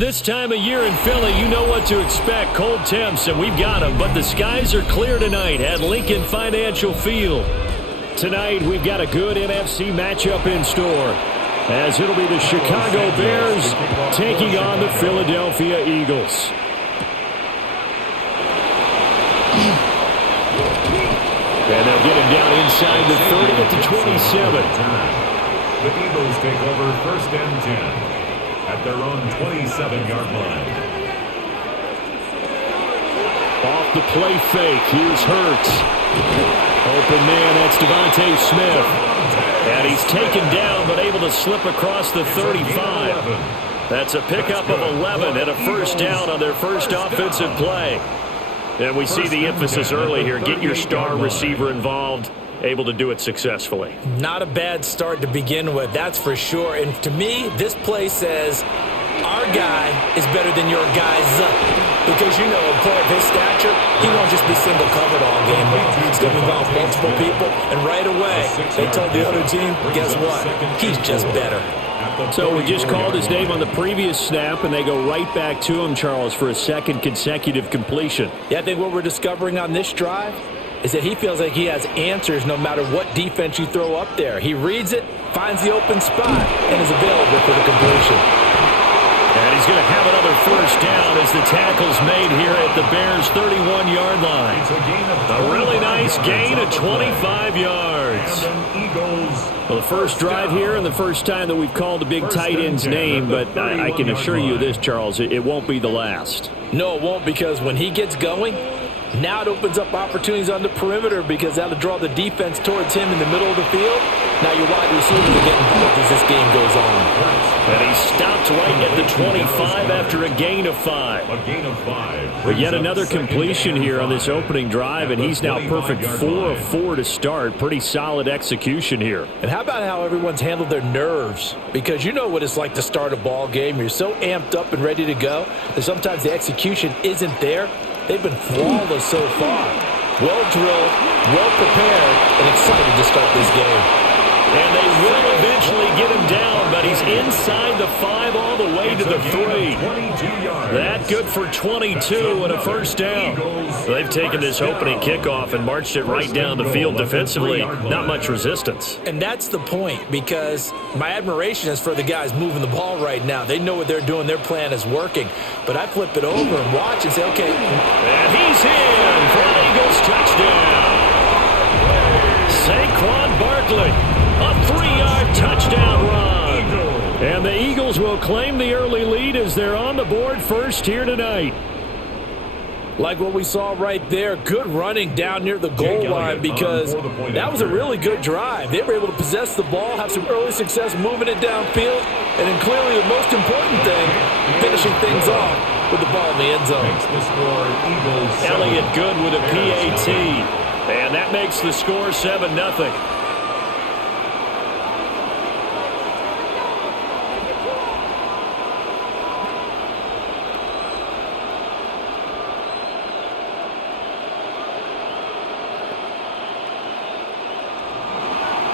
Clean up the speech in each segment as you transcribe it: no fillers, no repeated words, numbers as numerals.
This time of year in Philly, you know what to expect. Cold temps, and we've got them. But the skies are clear tonight at Lincoln Financial Field. Tonight, we've got a good NFC matchup in store, as it'll be the Chicago Bears taking on the Philadelphia Eagles. And they'll get him down inside the 30 at the 27. The Eagles take over first and 10. At their own 27-yard line. Off the play fake, here's Hurts. Open man, that's Devontae Smith. And he's taken down, but able to slip across the 35. That's a pickup of 11 and a first down on their first offensive play. And we see the emphasis early here. Get your star receiver involved. Able to do it successfully. Not a bad start to begin with, that's for sure. And to me, this play says our guy is better than your guy's. Because, you know, a player of his stature, he won't just be single covered all game long. He's going to involve multiple people. And right away, they told the other team, guess what? He's just better. So we just called his name on the previous snap, and they go right back to him, Charles, for a second consecutive completion. Yeah, I think what we're discovering on this drive is that he feels like he has answers no matter what defense you throw up there. He reads it, finds the open spot, and is available for the completion. And he's going to have another first down as the tackle's made here at the Bears' 31-yard line. A really nice gain of 25 yards. Well, the first drive here and the first time that we've called the big tight end's name, but I can assure you this, Charles, it won't be the last. No, it won't, because when he gets going, now it opens up opportunities on the perimeter because that'll draw the defense towards him in the middle of the field. Now your wide receivers are getting involved as this game goes on. And he stopped right at the 25 after a gain of 5. A gain of 5. But yet another completion here on this opening drive, and he's now perfect 4 of 4 to start. Pretty solid execution here. And how about how everyone's handled their nerves? Because you know what it's like to start a ball game. You're so amped up and ready to go that sometimes the execution isn't there. They've been flawless so far. Well drilled, well prepared, and excited to start this game. And they will eventually get him down, but he's inside the 5 all the way to the 3. That good for 22 and a first down. They've taken this opening kickoff and marched it right down the field defensively. Not much resistance. And that's the point, because my admiration is for the guys moving the ball right now. They know what they're doing. Their plan is working. But I flip it over and watch and say, okay. And he's in for an Eagles touchdown. Saquon Barkley. A 3-yard touchdown run. And the Eagles will claim the early lead as they're on the board first here tonight. Like what we saw right there, good running down near the goal line, because that was a really good drive. They were able to possess the ball, have some early success moving it downfield, and then clearly the most important thing, finishing things off with the ball in the end zone. Elliott good with a PAT. And that makes the score 7-0.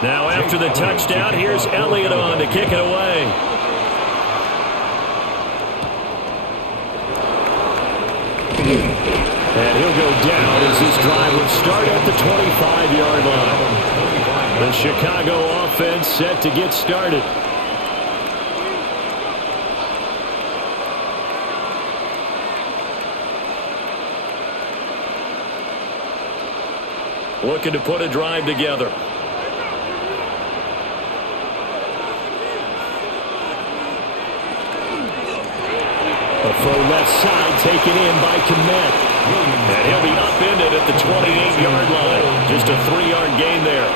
Now after the touchdown, here's Elliott on to kick it away. And he'll go down as this drive will start at the 25-yard line. The Chicago offense set to get started. Looking to put a drive together. From left side, taken in by Kmet. And he'll be upended at the 28-yard line. Just a 3-yard gain there.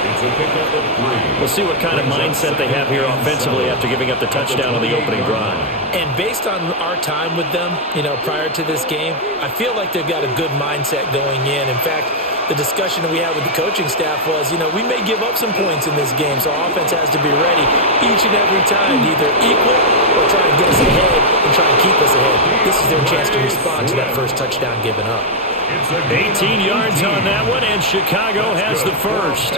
We'll see what kind of mindset they have here offensively after giving up the touchdown on the opening drive. And based on our time with them, you know, prior to this game, I feel like they've got a good mindset going in. In fact, the discussion that we had with the coaching staff was, you know, we may give up some points in this game, so our offense has to be ready each and every time to either equal or try and get us ahead and try and keep us ahead. This is their chance to respond to that first touchdown given up. It's a gain 18 of yards 18. on that one, and Chicago has the first.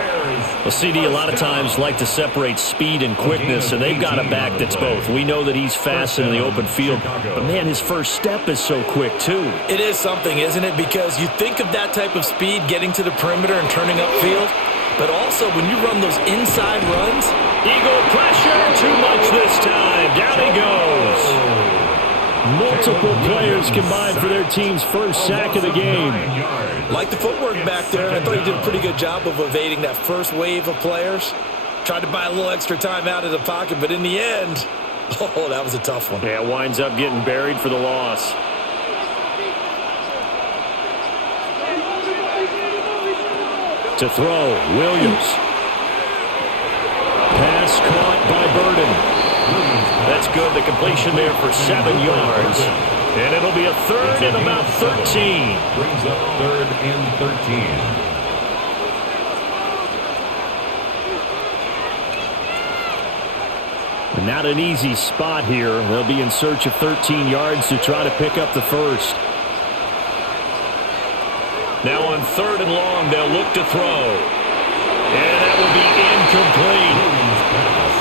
Well, CD a lot of times like to separate speed and quickness, and they've got a back that's both. We know that he's fast in the open field, but man, his first step is so quick too. It is something, isn't it? Because you think of that type of speed getting to the perimeter and turning upfield, but also when you run those inside runs. Eagle pressure, too much this time. Down he goes. Multiple players combined for their team's first sack of the game. Like the footwork back there, and I thought he did a pretty good job of evading that first wave of players. Tried to buy a little extra time out of the pocket, but in the end, oh, that was a tough one. Yeah, winds up getting buried for the loss. To throw, Williams. Pass caught by Burden. That's good. The completion there for 7 yards. And it'll be a third and about 13. Brings up third and 13. Not an easy spot here. They'll be in search of 13 yards to try to pick up the first. Now on third and long, they'll look to throw. And that will be incomplete.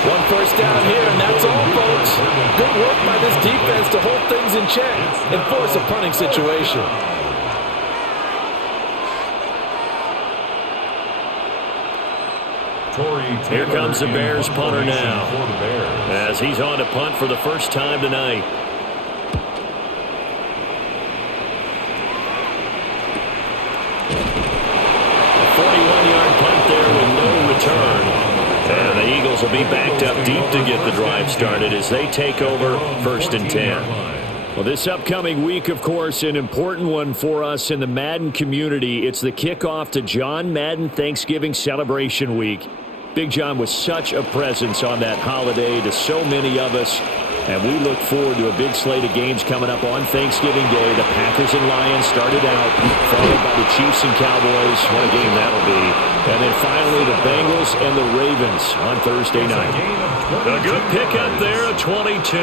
One first down here, and that's all, folks. Good work by this defense to hold things in check and force a punting situation. Here comes the Bears punter now, as he's on to punt for the first time tonight. A 41-yard punt there with no return. And the Eagles will be backed up deep to get the drive started as they take over first and 10. Well, this upcoming week, of course, an important one for us in the Madden community. It's the kickoff to John Madden Thanksgiving Celebration Week. Big John was such a presence on that holiday to so many of us. And we look forward to a big slate of games coming up on Thanksgiving Day. The Packers and Lions started out, followed by the Chiefs and Cowboys. What a game that'll be. And then finally the Bengals and the Ravens on Thursday night. A good pickup there, a 22.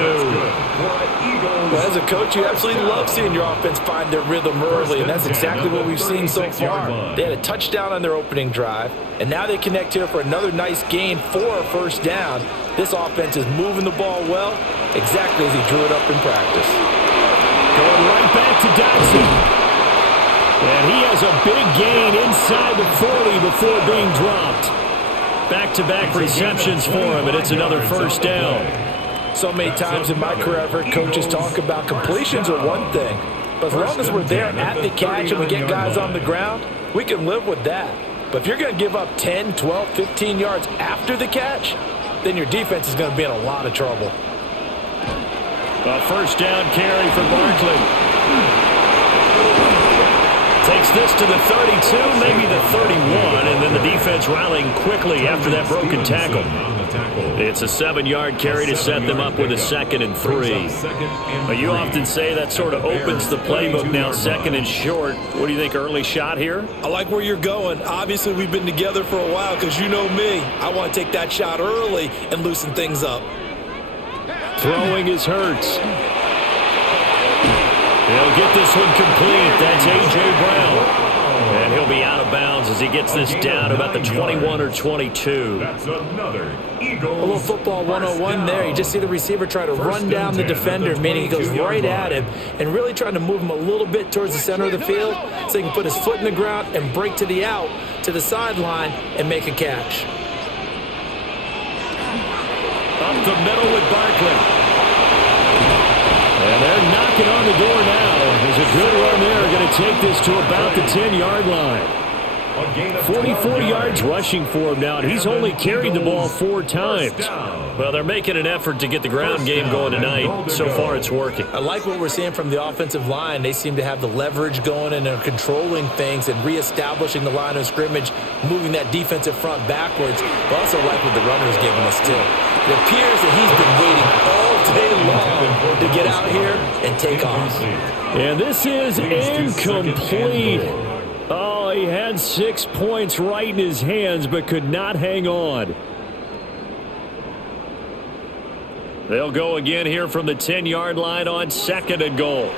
Well, as a coach, you absolutely love seeing your offense find their rhythm early, and that's exactly what we've seen so far. They had a touchdown on their opening drive, and now they connect here for another nice gain for a first down. This offense is moving the ball well, exactly as he drew it up in practice. Going right back to Dodson. And he has a big gain inside the 40 before being dropped. Back-to-back receptions for him, and it's another first down. So many times in my career, I've heard coaches talk about completions are one thing, but as long as we're there at the catch and we get guys on the ground, we can live with that. But if you're going to give up 10, 12, 15 yards after the catch, then your defense is going to be in a lot of trouble. A first down carry for Barkley. Takes this to the 32, maybe the 31, and then the defense rallying quickly after that broken tackle. It's a 7-yard carry to set them up with a 2nd and 3. But you often say that sort of opens the playbook now, 2nd and short. What do you think, early shot here? I like where you're going. Obviously, we've been together for a while because you know me. I want to take that shot early and loosen things up. Throwing is Hurts. He'll get this one complete. That's A.J. Brown. And he'll be out of bounds as he gets this down about the 21 or 22. That's another Eagles. A little football 101 there. You just see the receiver try to run down the defender, meaning he goes right at him and really trying to move him a little bit towards the center of the field so he can put his foot in the ground and break to the out, to the sideline, and make a catch. Up the middle with Barkley. And they're knocking on the door now. There's a good run there. Going to take this to about the 10-yard line. 44 yards rushing for him now, and he's only carried the ball 4 times. Well, they're making an effort to get the ground game going tonight. So far, it's working. I like what we're seeing from the offensive line. They seem to have the leverage going and are controlling things and reestablishing the line of scrimmage, moving that defensive front backwards. But also like what the runner's giving us, too. It appears that he's been waiting all day long to get out here and take off. And this is incomplete. Oh, he had 6 points right in his hands, but could not hang on. They'll go again here from the 10-yard line on 2nd and goal.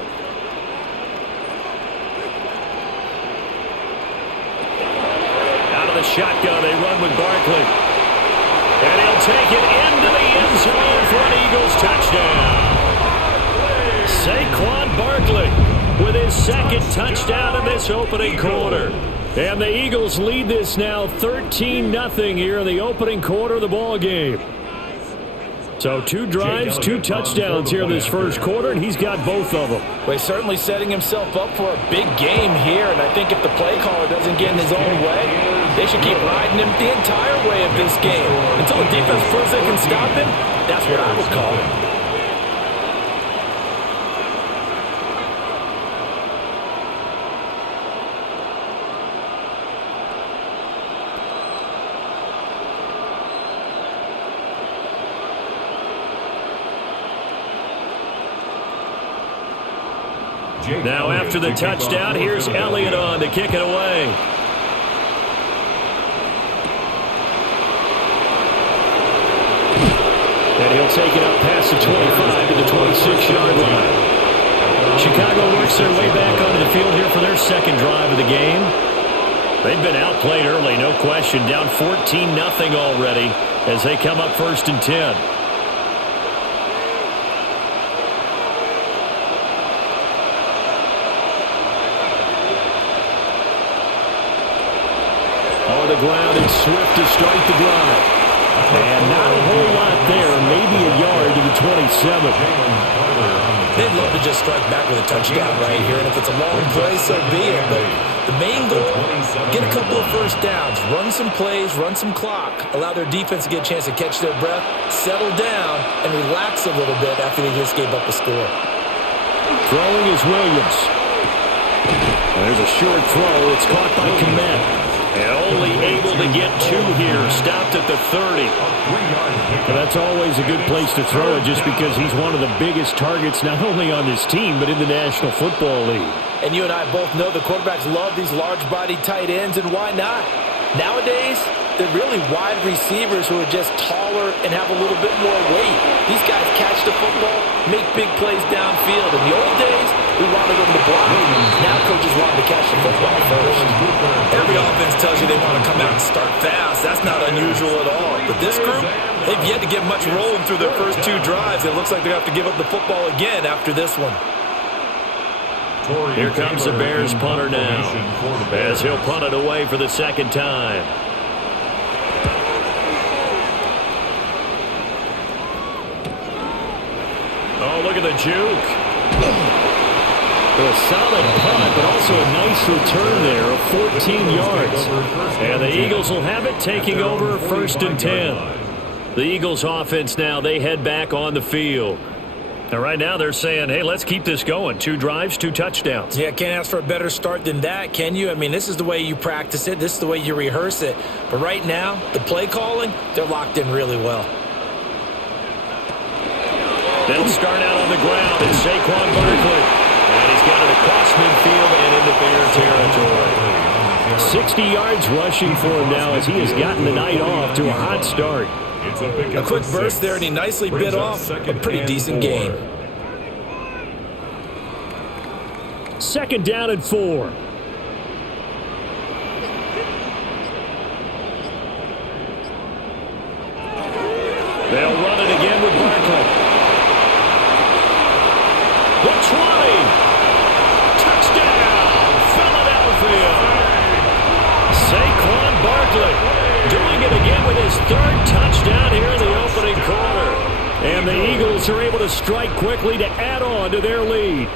shotgun. They run with Barkley. And he'll take it into the end zone for an Eagles touchdown. Saquon Barkley with his second touchdown in this opening quarter. And the Eagles lead this now 13-0 here in the opening quarter of the ball game. So 2 drives, 2 touchdowns here in this first quarter, and he's got both of them. Well, he's certainly setting himself up for a big game here, and I think if the play caller doesn't get in his own way, they should keep riding him the entire way of this game. Until the defense proves they can stop him, that's what I would call it. Now after the touchdown, here's Elliott on to kick it away. And he'll take it up past the 25 to the 26-yard line. Chicago works their way back onto the field here for their second drive of the game. They've been outplayed early, no question. Down 14-0 already as they come up 1st and 10. On the ground, it's Swift to start the drive. And not a whole lot there, maybe a yard to the 27. They'd love to just strike back with a touchdown right here, and if it's a long play, so be it. But the main goal, get a couple of first downs, run some plays, run some clock, allow their defense to get a chance to catch their breath, settle down, and relax a little bit after they just gave up a score. Throwing is Williams. There's a short throw. It's caught by Kmet. And only able to get 2 here. Stopped at the 30. And that's always a good place to throw it just because he's one of the biggest targets not only on this team but in the National Football League. And you and I both know the quarterbacks love these large-bodied tight ends, and why not? Nowadays, they're really wide receivers who are just taller and have a little bit more weight. These guys catch the football, make big plays downfield. In the old days, we wanted them to block. Now coaches want them to catch the football first. Every offense tells you they want to come out and start fast. That's not unusual at all. But this group, they've yet to get much rolling through their first 2 drives. It looks like they have to give up the football again after this one. Here comes the Bears punter now as he'll punt it away for the second time. Oh, look at the juke. A solid punt, but also a nice return there of 14 yards. And the Eagles will have it, taking over 1st and 10. The Eagles offense now, they head back on the field. And right now they're saying, hey, let's keep this going. 2 drives, 2 touchdowns. Yeah, can't ask for a better start than that, can you? I mean, this is the way you practice it. This is the way you rehearse it. But right now, the play calling, they're locked in really well. They'll start out on the ground. It's Saquon Barkley. And he's got it across midfield and into Bear territory. 60 yards rushing for him now as he has gotten the night off to a hot start. A quick burst there, and he nicely bit off a pretty decent gain. 2nd down and 4. They'll run it again with Barkley. The 20. Touchdown, Philadelphia. Saquon Barkley doing it again with his 3rd touchdown here in the opening quarter. And the Eagles are able to strike quickly to add on to their lead.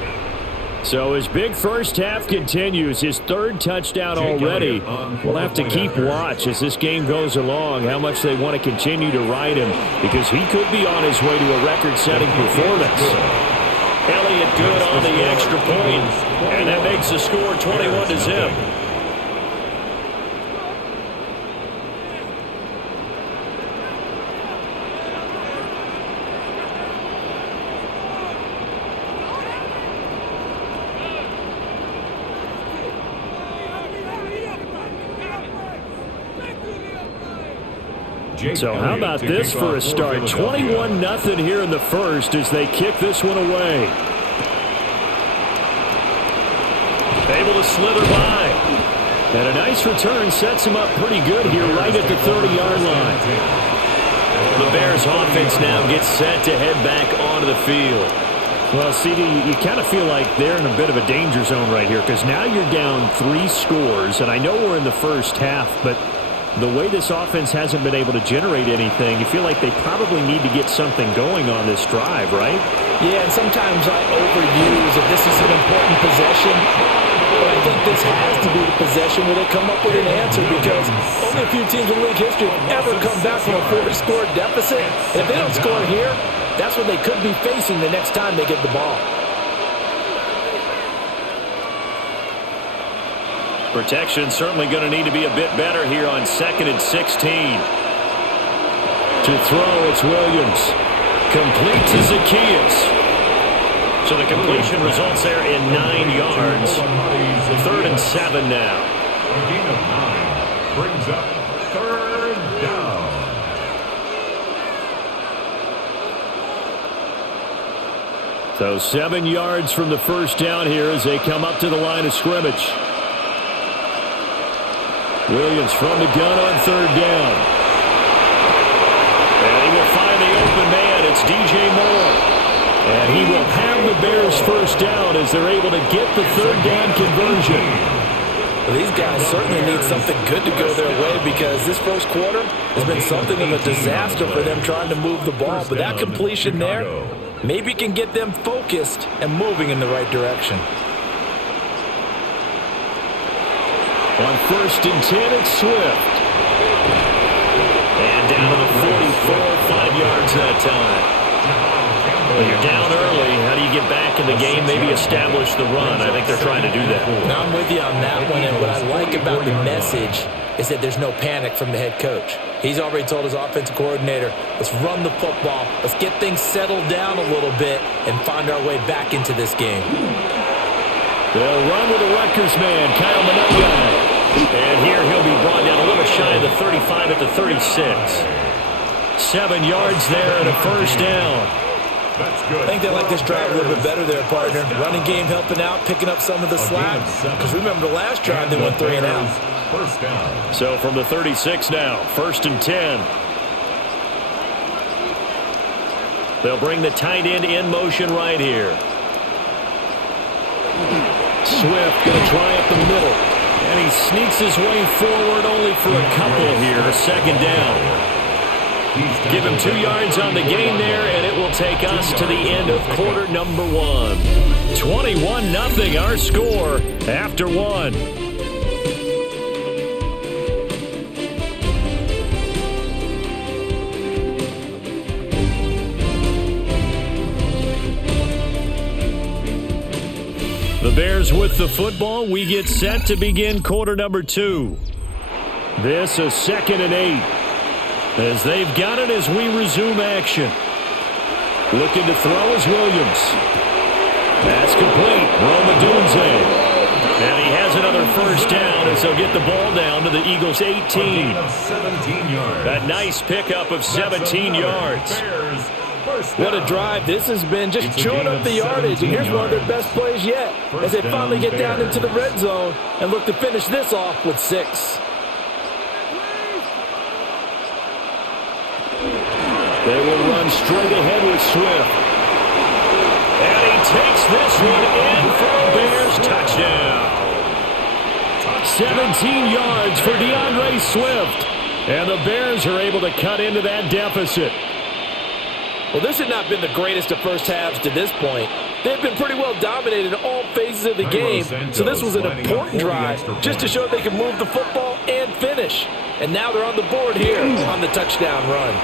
So his big first half continues. His 3rd touchdown already. We'll have to keep watch as this game goes along, how much they want to continue to ride him, because he could be on his way to a record-setting performance. Elliott good on the extra point, and that makes the score 21-0. So how about this for a start? 21-0 here in the first as they kick this one away. Able to slither by. And a nice return sets him up pretty good here right at the 30-yard line. The Bears offense now gets set to head back onto the field. Well, CD, you kind of feel like they're in a bit of a danger zone right here because now you're down 3 scores, and I know we're in the first half, but the way this offense hasn't been able to generate anything, you feel like they probably need to get something going on this drive, right? Yeah, and sometimes I overuse that this is an important possession, but I think this has to be the possession where they come up with an answer because only a few teams in league history have ever come back from a 4-score deficit, and if they don't score here, that's what they could be facing the next time they get the ball. Protection certainly going to need to be a bit better here on 2nd and 16. To throw, it's Williams. Complete to Zacchaeus. So the completion results there in 9 yards. 3rd and 7 now. A gain of 9 brings up 3rd down. So 7 yards from the first down here as they come up to the line of scrimmage. Williams from the gun on 3rd down. And he will find the open man. It's DJ Moore. And he will have the Bears first down as they're able to get the 3rd down conversion. Well, these guys certainly need something good to go their way because this first quarter has been something of a disaster for them trying to move the ball. But that completion there maybe can get them focused and moving in the right direction. On 1st and 10, it's Swift. And down to the 44, 5 yards that time. Well, you're down early. How do you get back in the game? Maybe establish the run. I think they're trying to do that. Now, I'm with you on that one, and what I like about the message is that there's no panic from the head coach. He's already told his offensive coordinator, let's run the football, let's get things settled down a little bit, and find our way back into this game. They'll run with the Rutgers man, Kyle Minogue. And here he'll be brought down a little shy of the 35 at the 36. 7 yards there and a first down. That's good. I think they like this drive a little bit better there, partner. Running game helping out, picking up some of the slack. Because remember the last drive, they went 3 and out. First down. So from the 36 now, 1st and 10. They'll bring the tight end in motion right here. Swift going to try up the middle. And he sneaks his way forward only for a couple here. 2nd down. Give him 2 yards on the gain there, and it will take us to the end of quarter number 1. 21-0 our score after 1. The Bears with the football. We get set to begin quarter number 2. This a 2nd and 8. As they've got it as we resume action. Looking to throw is Williams. That's complete. Roma Dunze. And he has another first down as they'll get the ball down to the Eagles' 18. That nice pickup of 17 yards. What a drive this has been, just chewing up the yardage. And here's one of their best plays yet as they finally get down into the red zone and look to finish this off with 6. They will run straight ahead with Swift. And he takes this one in for a Bears touchdown. 17 yards for DeAndre Swift. And the Bears are able to cut into that deficit. Well, this had not been the greatest of first halves to this point. They've been pretty well dominated in all phases of the game, so this was an important drive just to show they can move the football and finish. And now they're on the board here on the touchdown run.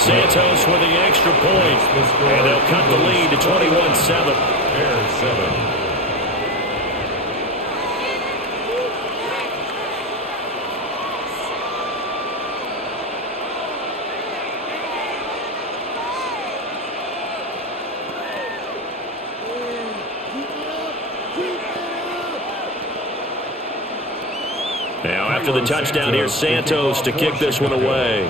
Santos with the extra point, and they'll cut the lead to 21-7. Bears 7. Now after the touchdown, here's Santos to kick this one away.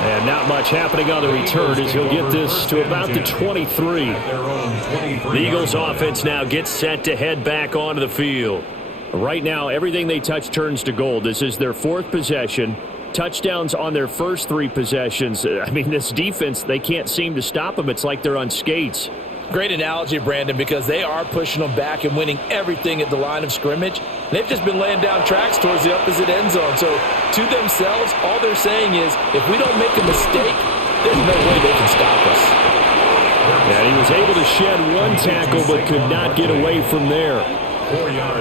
And And not much happening on the return as he'll get this to about the 23. The Eagles offense now gets set to head back onto the field. Right now, everything they touch turns to gold. This is their 4th possession. Touchdowns on their first 3 possessions. I mean, this defense, they can't seem to stop them. It's like they're on skates. Great analogy, Brandon, because they are pushing them back and winning everything at the line of scrimmage. They've just been laying down tracks towards the opposite end zone. So, to themselves, all they're saying is, if we don't make a mistake, there's no way they can stop us. And he was able to shed 1 tackle but could not get away from there.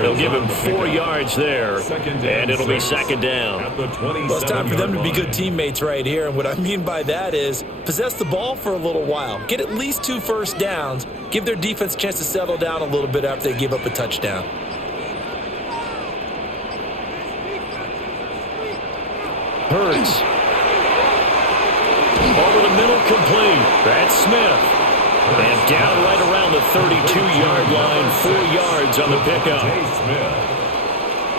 They'll give him 4 yards there, and it'll be second down. Well, it's time for them to be good teammates right here, and what I mean by that is possess the ball for a little while, get at least 2 first downs, give their defense a chance to settle down a little bit after they give up a touchdown. Hurts. Over the middle, complete. That's Smith. And down right around the 32-yard line, 4 yards on the pickup.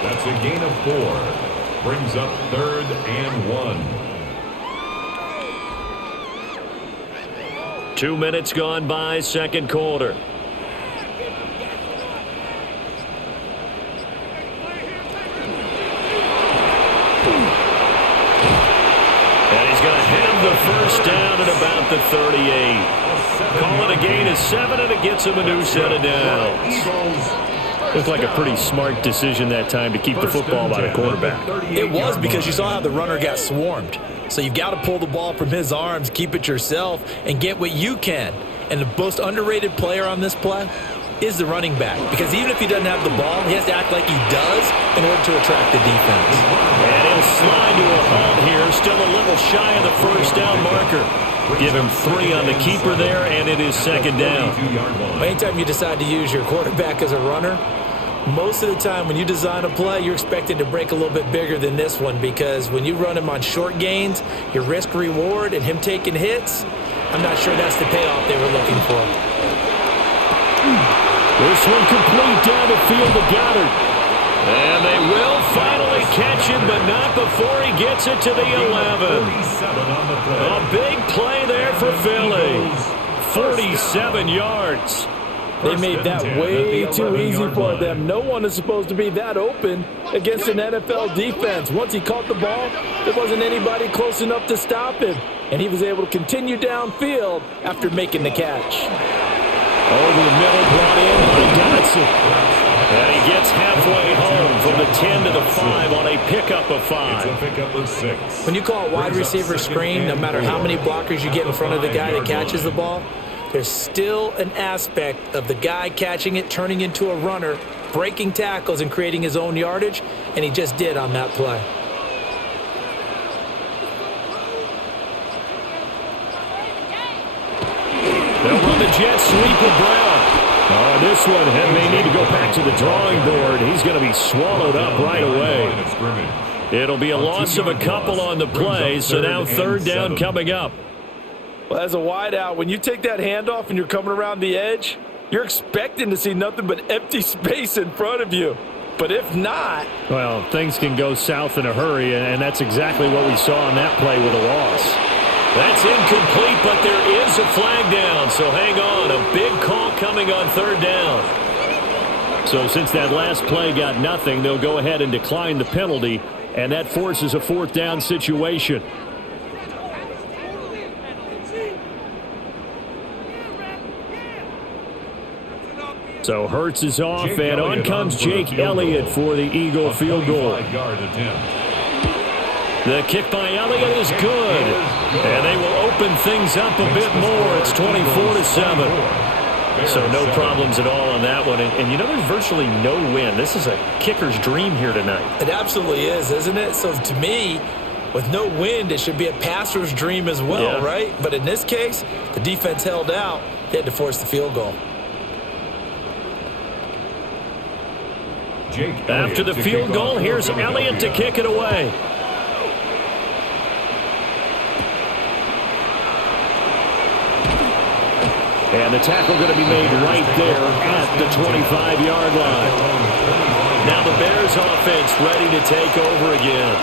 That's a gain of 4. Brings up 3rd and 1. 2 minutes gone by, second quarter. And he's going to have the first down at about the 38. Call it a gain of 7, and it gets him a new set of downs. Looked like a pretty smart decision that time to keep the football by the quarterback. It was, because you saw how the runner got swarmed. So you've got to pull the ball from his arms, keep it yourself, and get what you can. And the most underrated player on this play is the running back, because even if he doesn't have the ball, he has to act like he does in order to attract the defense. And he'll slide to a halt here, still a little shy of the first down marker. Give him 3 on the keeper there, and it is second down. Anytime you decide to use your quarterback as a runner, most of the time when you design a play, you're expecting to break a little bit bigger than this one, because when you run him on short gains, your risk-reward and him taking hits, I'm not sure that's the payoff they were looking for. This one complete down the field to Goddard. And they will finally catch him, but not before he gets it to the 11. A big play there for Philly. 47 yards. They made that way too easy for them. No one is supposed to be that open against an NFL defense. Once he caught the ball, there wasn't anybody close enough to stop him. And he was able to continue downfield after making the catch. Over the middle, brought in by Dotson. And he gets halfway home from the 10 to the 5 on a pickup of 5. It's a pickup of 6. When you call a wide receiver screen, no matter how many blockers you get in front of the guy that catches the ball, there's still an aspect of the guy catching it, turning into a runner, breaking tackles and creating his own yardage, and he just did on that play. They'll run the jet sweep with Brown. This one may need to go back to the drawing board. He's going to be swallowed up right away. It'll be a loss of a couple on the play, so now 3rd down coming up. Well, as a wideout, when you take that handoff and you're coming around the edge, you're expecting to see nothing but empty space in front of you. But if not... Well, things can go south in a hurry, and that's exactly what we saw on that play with a loss. That's incomplete, but there is a flag down, so hang on. A big call coming on 3rd down. So since that last play got nothing, they'll go ahead and decline the penalty, and that forces a 4th down situation. So Hurts is off, and on comes Jake Elliott for the Eagle field goal. The kick by Elliott is good, and they will open things up a bit more. It's 24-7. So no problems at all on that one. And you know, there's virtually no win. This is a kicker's dream here tonight. It absolutely is, isn't it? So to me, with no wind, it should be a passer's dream as well, right? But in this case, the defense held out. They had to force the field goal. After the field goal, here's Elliott to kick it away. And the tackle going to be made right there at the 25-yard line. Now the Bears offense ready to take over again.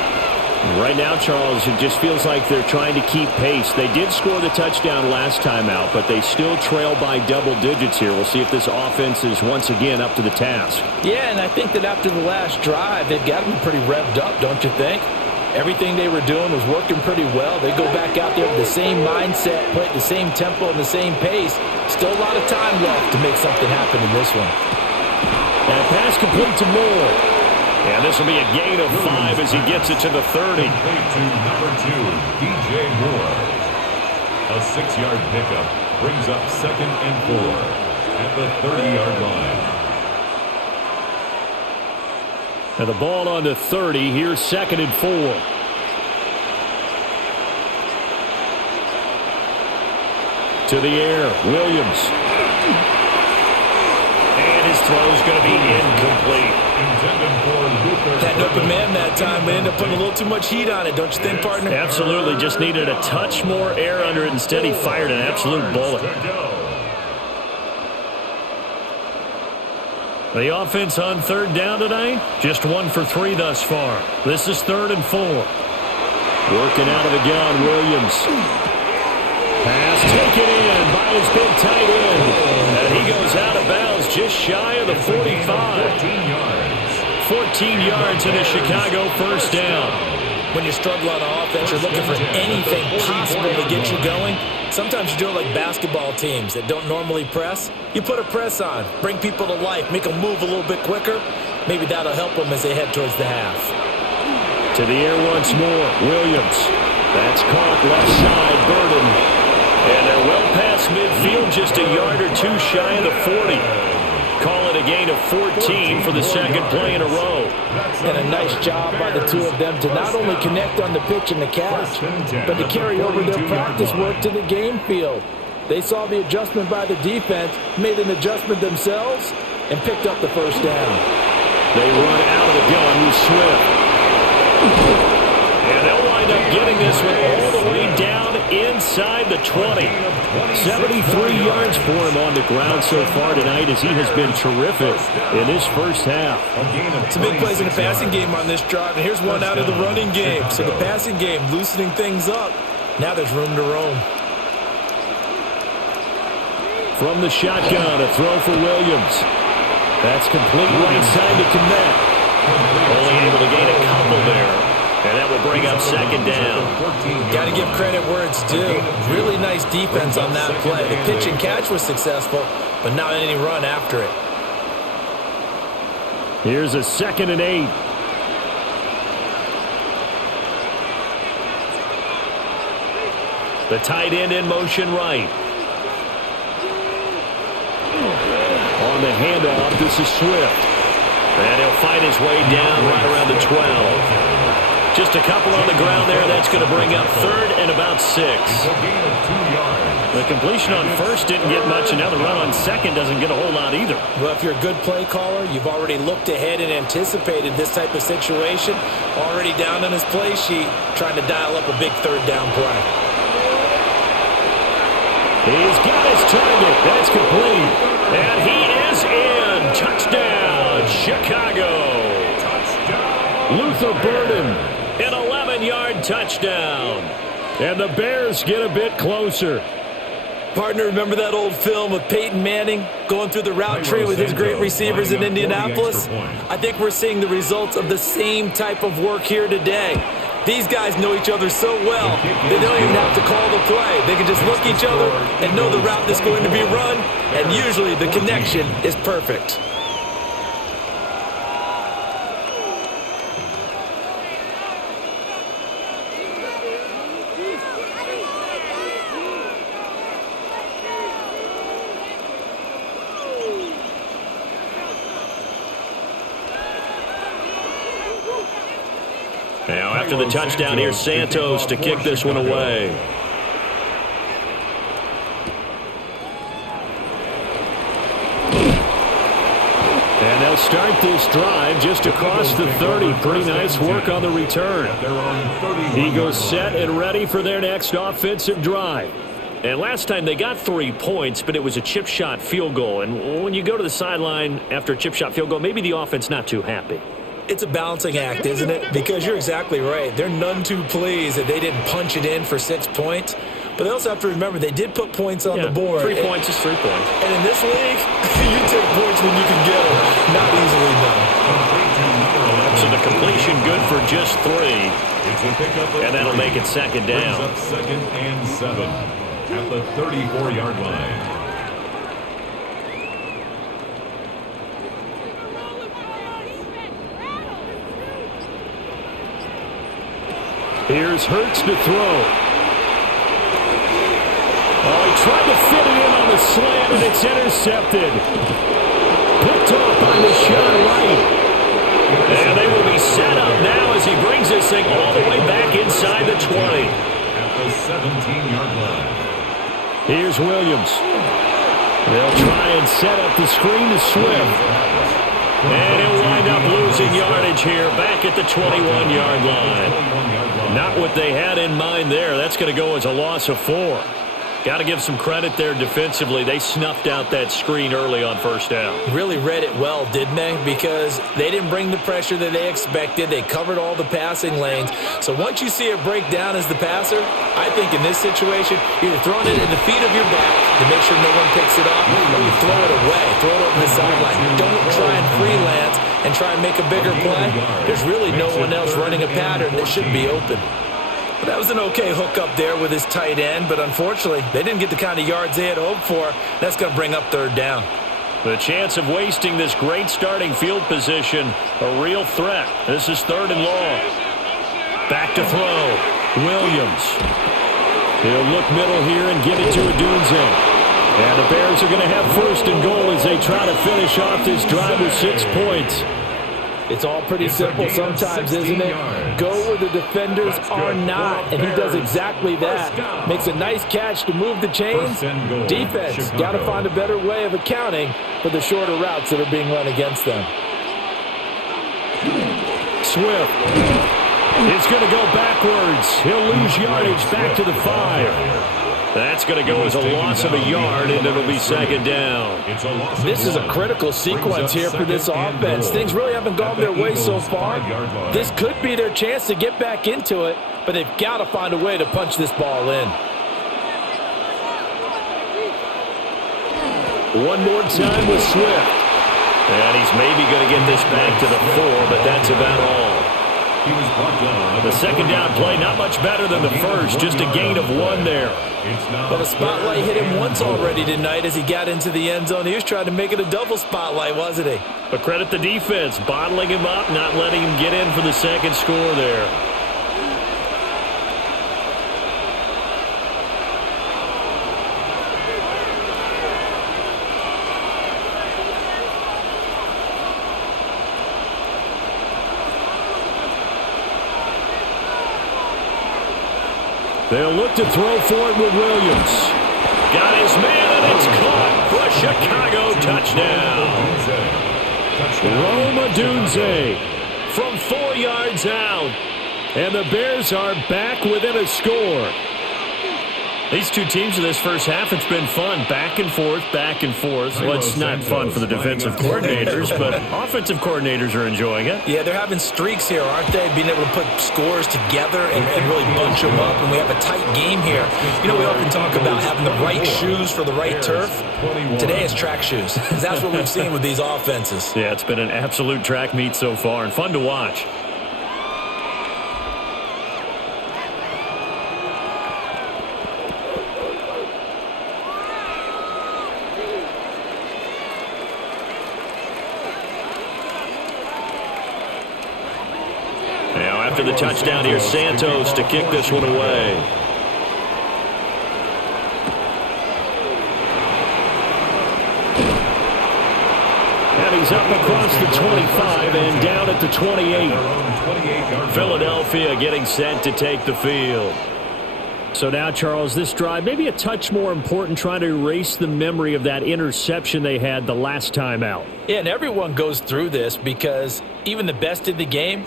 Right now, Charles, it just feels like they're trying to keep pace. They did score the touchdown last time out, but they still trail by double digits here. We'll see if this offense is once again up to the task. Yeah, and I think that after the last drive, they've got to be pretty revved up, don't you think? Everything they were doing was working pretty well. They go back out there with the same mindset, play at the same tempo and the same pace. Still a lot of time left to make something happen in this one. And pass complete to Moore. And this will be a gain of 5 as he gets it to the 30. Complete to number 2, DJ Moore. A 6-yard pickup brings up 2nd and 4 at the 30-yard line. And the ball on the 30. Here's 2nd and 4. To the air, Williams. And his throw's going to be incomplete. Had an open man that time. We ended up putting a little too much heat on it, don't you think, partner? Absolutely. Just needed a touch more air under it. Instead, he fired an absolute bullet. The offense on 3rd down tonight, just 1 for 3 thus far. This is 3rd and 4. Working out of the gun, Williams. Pass taken in by his big tight end. And he goes out of bounds just shy of the 45. 14 yards in a Chicago first down. When you struggle on offense, you're looking for anything possible to get you going. Sometimes you do it like basketball teams that don't normally press. You put a press on, bring people to life, make them move a little bit quicker. Maybe that'll help them as they head towards the half. To the air once more, Williams. That's caught left side, Burden. And they're well past midfield, just a yard or 2 shy of the 40. Call it a gain of 14 for the 2nd play in a row. And a nice job by the two of them to not only connect on the pitch and the catch, but to carry over their practice work to the game field. They saw the adjustment by the defense, made an adjustment themselves, and picked up the first down. They run out of the gun with Swift. And they'll wind up getting this one all the way down inside the 20. 73 yards for him on the ground so far tonight as he has been terrific in his first half. Some big plays in the passing game on this drive, and here's one out of the running game. So the passing game loosening things up. Now there's room to roam. From the shotgun, a throw for Williams. That's complete right side to Kmet. Only able to gain a couple there. And that will bring up 2nd down. Got to give credit where it's due. Really nice defense on that play. The pitch and catch was successful, but not any run after it. Here's a 2nd and 8. The tight end in motion right. On the handoff, this is Swift. And he'll fight his way down right around the 12. Just a couple on the ground there. That's going to bring up 3rd and about 6. The completion on 1st didn't get much, and now the run on 2nd doesn't get a whole lot either. Well, if you're a good play caller, you've already looked ahead and anticipated this type of situation. Already down on his play sheet, trying to dial up a big 3rd down play. He's got his target. That's complete. And he is in. Touchdown, Chicago. Luther Burden. An 11-yard touchdown. And the Bears get a bit closer. Partner, remember that old film of Peyton Manning going through the route tree with his great receivers in Indianapolis? I think we're seeing the results of the same type of work here today. These guys know each other so well, they don't even have to call the play. They can just look at each other and know the route that's going to be run, and usually the connection is perfect. Now, after the touchdown, here's Santos to kick this one away. And they'll start this drive just across the 30. Pretty nice work on the return. Eagles set and ready for their next offensive drive. And last time they got 3 points, but it was a chip shot field goal. And when you go to the sideline after a chip shot field goal, maybe the offense not too happy. It's a balancing act, isn't it? Because you're exactly right. They're none too pleased that they didn't punch it in for 6 points. But they also have to remember they did put points on the board. 3 points is 3 points. And in this league, you take points when you can get them. Not easily done. So the completion good for just 3. It's a pickup of And that'll 3. make it second down. Brings up second and 7 at the 34-yard line. Here's Hurts to throw. Oh, he tried to fit it in on the slant, and it's intercepted. Picked off by Rashawn Wright. And they will be set up now as he brings this thing all the way back inside the 20. At the 17-yard line. Here's Williams. They'll try and set up the screen to Swift. And he'll wind up losing yardage here back at the 21-yard line. Not what they had in mind there. That's going to go as a loss of 4. Got to give some credit there defensively. They snuffed out that screen early on first down. Really read it well, didn't they? Because they didn't bring the pressure that they expected. They covered all the passing lanes. So once you see it break down as the passer, I think in this situation, you're throwing it at the feet of your back to make sure no one picks it off, or you throw it away, throw it over the sideline. Don't try and freelance and try and make a bigger play. There's really no one else running a pattern that should be open. That was an okay hook up there with his tight end, but unfortunately, they didn't get the kind of yards they had hoped for. That's going to bring up third down. The chance of wasting this great starting field position, a real threat. This is 3rd and long. Back to throw. Williams. He'll look middle here and give it to Odunze. And the Bears are going to have 1st and goal as they try to finish off this drive with 6 points. It's all pretty simple sometimes, isn't it? Go where the defenders are not, and he does exactly that. Makes a nice catch to move the chains. Defense got to find a better way of accounting for the shorter routes that are being run against them. Swift is going to go backwards. He'll lose yardage back to the 5. That's going to go as a loss of a yard, and it'll be 2nd down. This is a critical sequence here for this offense. Things really haven't gone their way so far. This could be their chance to get back into it, but they've got to find a way to punch this ball in. One more time with Swift. And he's maybe going to get this back to the 4, but that's about all. The 2nd down play, not much better than the first, just a gain of 1 there. But a spotlight hit him once already tonight as he got into the end zone. He was trying to make it a double spotlight, wasn't he? But credit the defense, bottling him up, not letting him get in for the 2nd score there. They'll look to throw for it with Williams. Got his man, and it's caught for a Chicago touchdown. Rome Odunze from 4 yards out. And the Bears are back within a score. These two teams in this first half, it's been fun. Back and forth, back and forth. Well, it's not fun for the defensive coordinators, but offensive coordinators are enjoying it. Yeah, they're having streaks here, aren't they? Being able to put scores together and really bunch them up, and we have a tight game here. You know, we often talk about having the right shoes for the right turf. Today it's track shoes. That's what we've seen with these offenses. Yeah, it's been an absolute track meet so far, and fun to watch. After the touchdown, here's Santos to kick this one away. And he's up across the 25 and down at the 28. Philadelphia getting set to take the field. So now, Charles, this drive maybe a touch more important, trying to erase the memory of that interception they had the last time out. Yeah, and everyone goes through this because even the best in the game,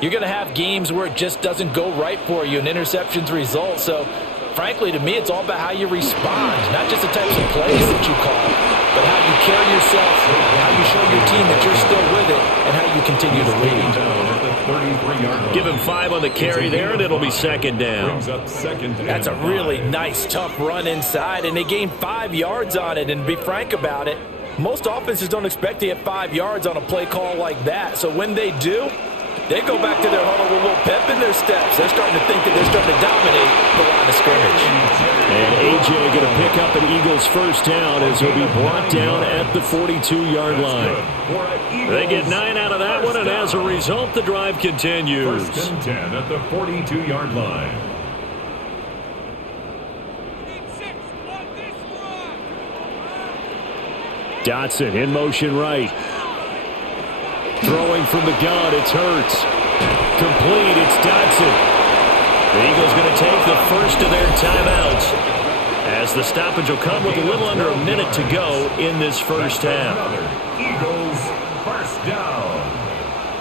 you're going to have games where it just doesn't go right for you and interceptions result. So, frankly, to me, it's all about how you respond, not just the types of plays that you call. but how you carry yourself, how you show your team that you're still with it, and how you continue to lead. Give him 5 on the carry there, and it'll be second down. That's a really nice, tough run inside, and they gained 5 yards on it. And to be frank about it, most offenses don't expect to get 5 yards on a play call like that. So when they do, they go back to their huddle with a little pep in their steps. They're starting to think that they're starting to dominate the line of scrimmage. And A.J. going to pick up an Eagles first down as he'll be brought down at the 42-yard line. They get 9 out of that one, and as a result, the drive continues. First and 10 at the 42-yard line. Dotson in motion right. Throwing from the gun, it's Hurts. Complete, it's Dotson. The Eagles going to take the first of their timeouts as the stoppage will come with a little under a minute to go in this first half. Eagles first down.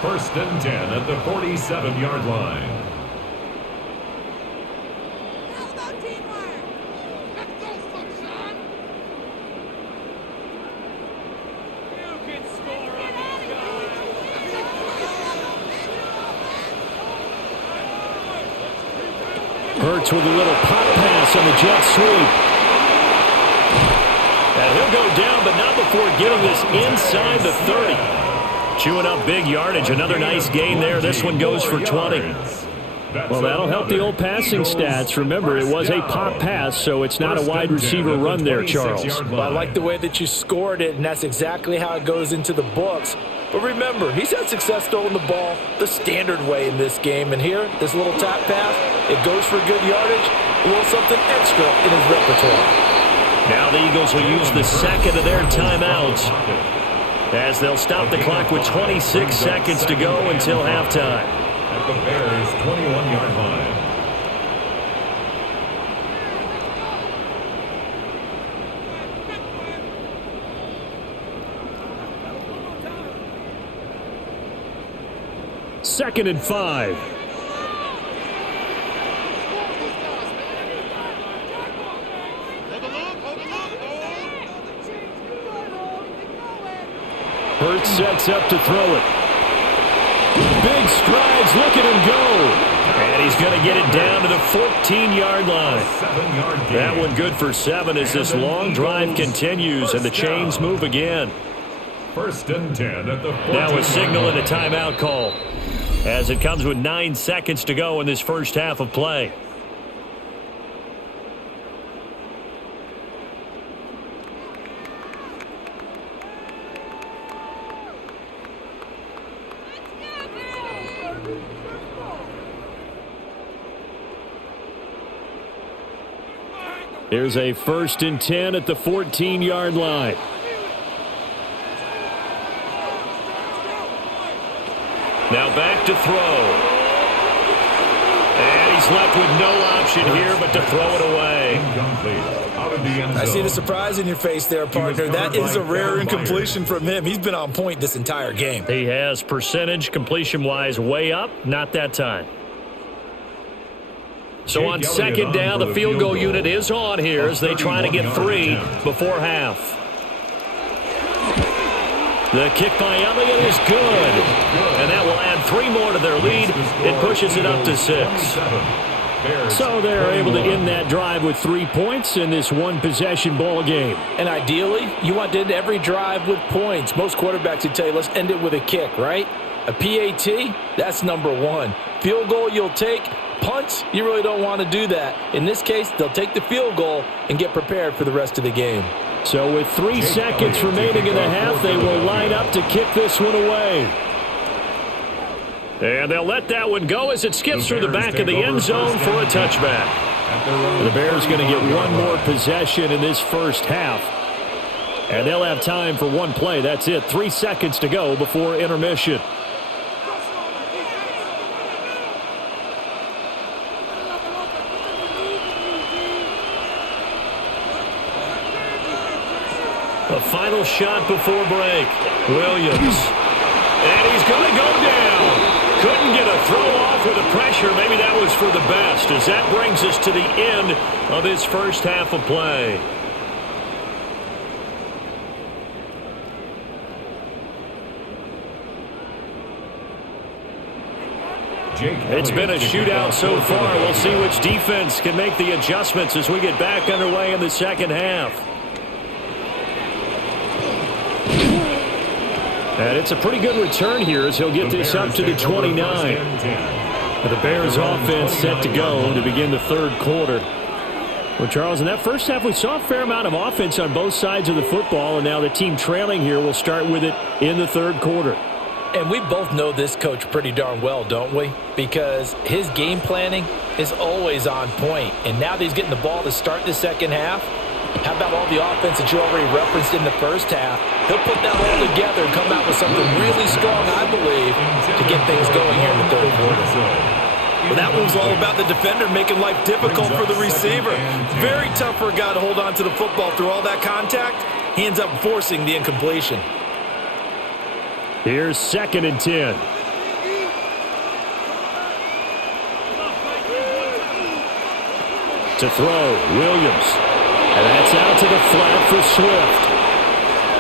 First and 10 at the 47-yard line. Hurts with a little pop pass on the jet sweep. And he'll go down, but not before getting this inside the 30. Chewing up big yardage. Another nice gain there. This one goes for 20. Well, that'll help the old passing stats. Remember, it was a pop pass, so it's not a wide receiver run there, Charles. Well, I like the way that you scored it, and that's exactly how it goes into the books. But remember, he's had success throwing the ball the standard way in this game. And here, this little tap pass, it goes for good yardage, a little something extra in his repertoire. Now the Eagles will use the second of their timeouts as they'll stop the clock with 26 seconds to go until halftime. At the Bears' 21-yard line. Second and 5. Hurts sets up to throw it. Big strides, look at him go. And he's going to get it down to the 14-yard line. 7-yard gain. That one good for 7 as this long drive continues and the chains move again. First and 10 at the 14. Now a signal and a timeout call as it comes with 9 seconds to go in this first half of play. Here's a first and 10 at the 14-yard line. Now back to throw. And he's left with no option here but to throw it away. Out of the end zone. I see the surprise in your face there, partner. That is a rare incompletion from him. He's been on point this entire game. He has percentage completion-wise way up. Not that time. So on second down, the field goal unit is on here as they try to get 3 before half. The kick by Elliott is good. And that will add 3 more to their lead. It pushes it up to 6. So they're able to end that drive with 3 points in this one-possession ball game. And ideally, you want to end every drive with points. Most quarterbacks would tell you, let's end it with a kick, right? A PAT, that's number 1. Field goal you'll take. Punts, you really don't want to do that. In this case, they'll take the field goal and get prepared for the rest of the game. So with 3 seconds remaining in the half, they will line up to kick this one away. And they'll let that one go as it skips through the back of the end zone for a touchback. The Bears going to get 1 more possession in this first half. And they'll have time for 1 play. That's it. 3 seconds to go before intermission. The final shot before break. Williams. And he's going to go down. Couldn't get a throw off with the pressure. Maybe that was for the best as that brings us to the end of this first half of play. It's been a shootout so far. We'll see which defense can make the adjustments as we get back underway in the second half. And it's a pretty good return here as he'll get this up to the 29. The Bears offense set to go to begin the third quarter. Well, Charles, in that first half, we saw a fair amount of offense on both sides of the football, and now the team trailing here will start with it in the third quarter. And we both know this coach pretty darn well, don't we? Because his game planning is always on point. And now that he's getting the ball to start the second half, how about all the offense that you already referenced in the first half? He'll put that all together and come out with something really strong, I believe, to get things going here in the third quarter. Well, that was all about the defender making life difficult for the receiver. Very tough for a guy to hold on to the football through all that contact. He ends up forcing the incompletion. Here's 2nd and 10. To throw, Williams. And that's out to the flat for Swift.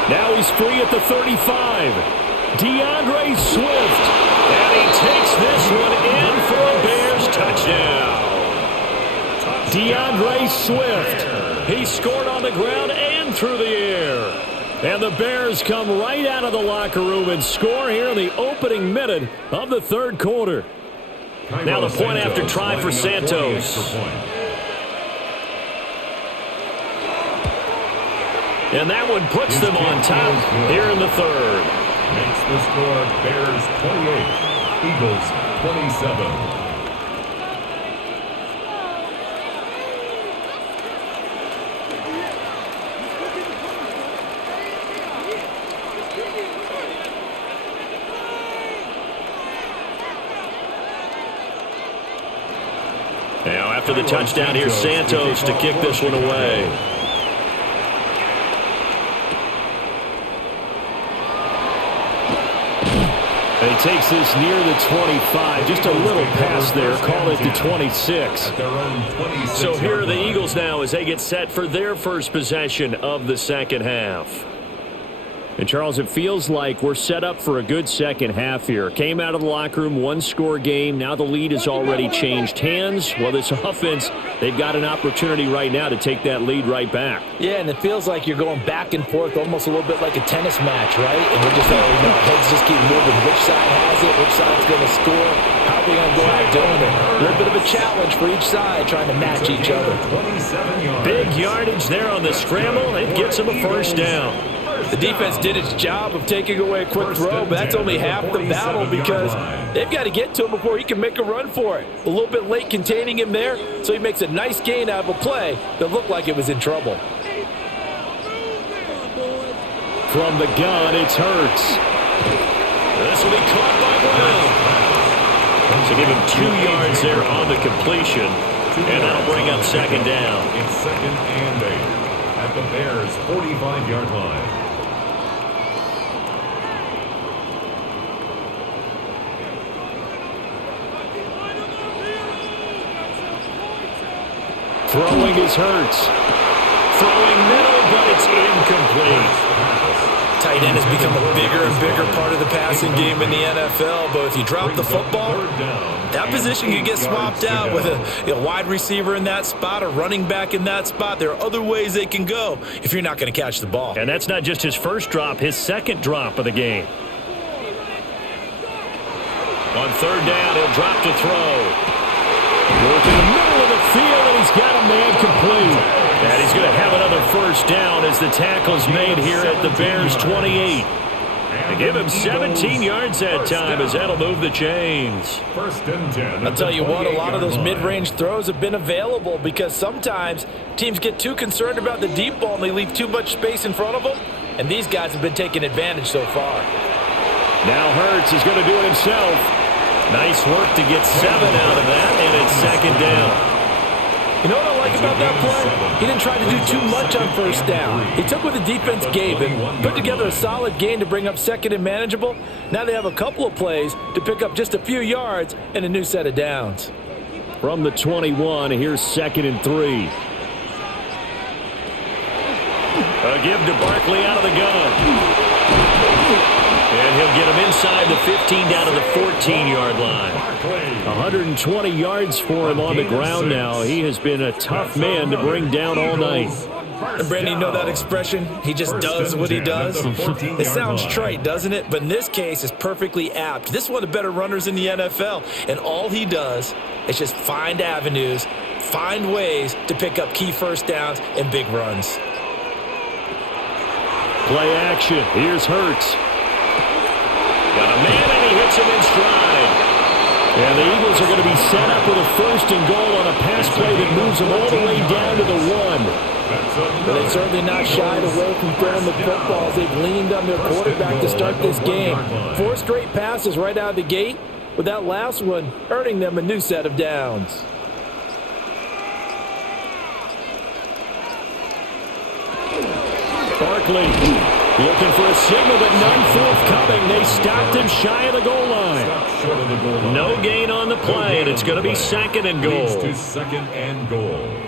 Now he's free at the 35. DeAndre Swift. And he takes this one in for a Bears touchdown. DeAndre Swift. He scored on the ground and through the air. And the Bears come right out of the locker room and score here in the opening minute of the third quarter. Now the point after try for Santos. And that one puts them on top here in the third. Makes the score Bears 28, Eagles 27. Now after the touchdown, here's Santos to kick this one away. And he takes this near the 25. Just a little pass there. Call it the 26. So here are the Eagles now as they get set for their first possession of the second half. And, Charles, it feels like we're set up for a good second half here. Came out of the locker room, one-score game. Now the lead has already changed hands. Well, this offense, they've got an opportunity right now to take that lead right back. Yeah, and it feels like you're going back and forth almost a little bit like a tennis match, right? And we're just, heads just keep moving. Which side has it? Which side's going to score? How are they going to go out doing it? A little bit of a challenge for each side trying to match each other. Big yardage there on the scramble. It gets them a first down. The defense did its job of taking away a quick throw, but that's only half the battle because they've got to get to him before he can make a run for it. A little bit late containing him there, so he makes a nice gain out of a play that looked like it was in trouble. From the gun, it's Hurts. This will be caught by Brown. So give him 2 yards there on the completion, and that'll bring up second down. It's 2nd and 8 at the Bears' 45-yard line. Throwing is Hurts. Throwing middle, but it's incomplete. Tight end has become a bigger and bigger part of the passing game in the NFL, but if you drop the football, that position can get swapped out with a wide receiver in that spot, a running back in that spot. There are other ways they can go if you're not going to catch the ball. And that's not just his first drop, his second drop of the game. On third down, he'll drop to throw. Working the middle of the field, and he's got a man complete. And he's going to have another first down as the tackle's made here at the Bears' 28. They give him 17 yards that time as that'll move the chains. 1st and 10. I'll tell you what, a lot of those mid-range throws have been available because sometimes teams get too concerned about the deep ball and they leave too much space in front of them, and these guys have been taking advantage so far. Now Hurts is going to do it himself. Nice work to get 7 out of that, and it's second down. You know what I like about that play? He didn't try to do too much on first down. He took what the defense gave him, put together a solid gain to bring up second and manageable. Now they have a couple of plays to pick up just a few yards and a new set of downs. From the 21, here's 2nd and 3. A give to Barkley out of the gun. And he'll get him inside the 15 down to the 14-yard line. 120 yards for him on the ground now. He has been a tough man to bring down all night. And Brandon, you know that expression? He just does what he does. It sounds trite, doesn't it? But in this case, it's perfectly apt. This is one of the better runners in the NFL. And all he does is just find avenues, find ways to pick up key first downs and big runs. Play action. Here's Hurts. Got a man, and he hits him in stride. And the Eagles are going to be set up with a first and goal on a pass play that moves them all the way down to the 1. But they've certainly not shied away from throwing the footballs. They've leaned on their quarterback to start this game. 4 straight passes right out of the gate, with that last one earning them a new set of downs. Barkley looking for a signal, but none forthcoming. They stopped him shy of the goal line. No gain on the play, and it's going to be second and goal.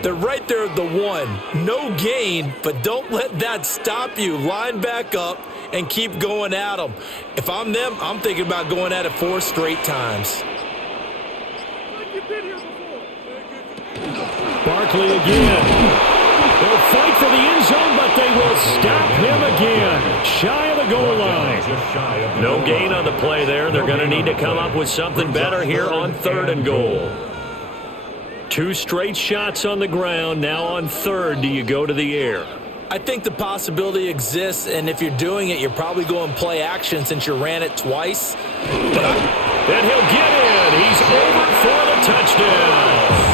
They're right there at the 1. No gain, but don't let that stop you. Line back up and keep going at them. If I'm them, I'm thinking about going at it 4 straight times. Barkley again. They'll fight for the end zone, but they will stop him again. Shy of the goal line. No gain on the play there. They're going to need to come up with something better here on 3rd and goal. 2 straight shots on the ground. Now on 3rd, do you go to the air? I think the possibility exists, and if you're doing it, you're probably going play action since you ran it twice. And he'll get in. He's over for the touchdown.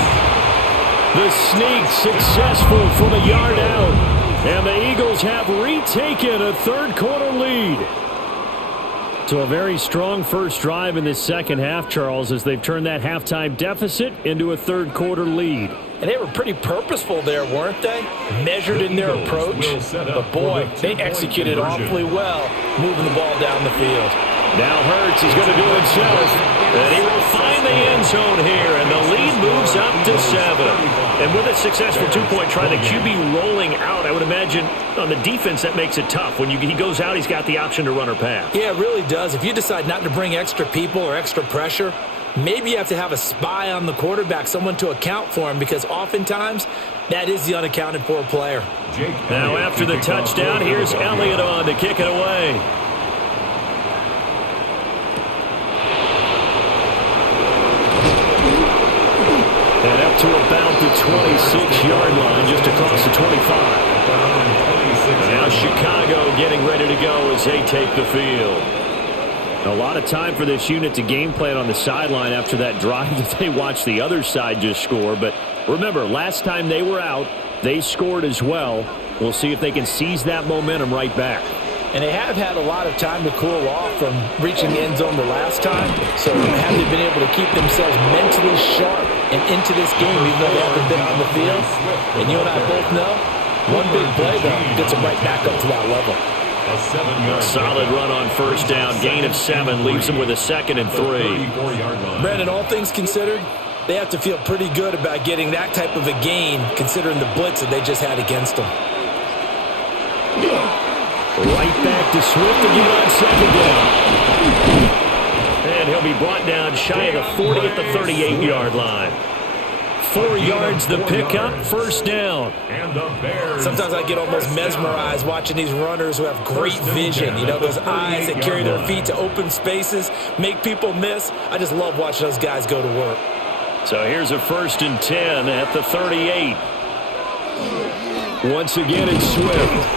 The sneak successful from a yard out. And the Eagles have retaken a 3rd quarter lead. So a very strong first drive in this second half, Charles, as they've turned that halftime deficit into a 3rd quarter lead. And they were pretty purposeful there, weren't they? Measured in their approach. But boy, they executed awfully well, moving the ball down the field. Now Hurts is going to do it himself. And he will find the end zone here, and the lead moves up to 7. And with a successful 2-point try, the QB rolling out, I would imagine on the defense that makes it tough. When he goes out, he's got the option to run or pass. Yeah, it really does. If you decide not to bring extra people or extra pressure, maybe you have to have a spy on the quarterback, someone to account for him, because oftentimes that is the unaccounted for player. Now after the touchdown, here's Elliott on to kick it away. And up to about the 26-yard line, just across the 25. Now Chicago getting ready to go as they take the field. A lot of time for this unit to game plan on the sideline after that drive that they watched the other side just score. But remember, last time they were out, they scored as well. We'll see if they can seize that momentum right back. And they have had a lot of time to cool off from reaching the end zone the last time. So have they been able to keep themselves mentally sharp and into this game, even though they haven't been on the field? And you and I both know, one big play, though, gets them right back up to that level. A solid run on first down. Gain of 7 leaves them with a 2nd and 3. Brandon, all things considered, they have to feel pretty good about getting that type of a gain, considering the blitz that they just had against them. Right back to Swift again on 2nd down. And he'll be brought down shy of the 40 at the 38-yard line. 4 yards the pickup, first down. Sometimes I get almost mesmerized watching these runners who have great vision. You know, those eyes that carry their feet to open spaces, make people miss. I just love watching those guys go to work. So here's a 1st and 10 at the 38. Once again, it's Swift.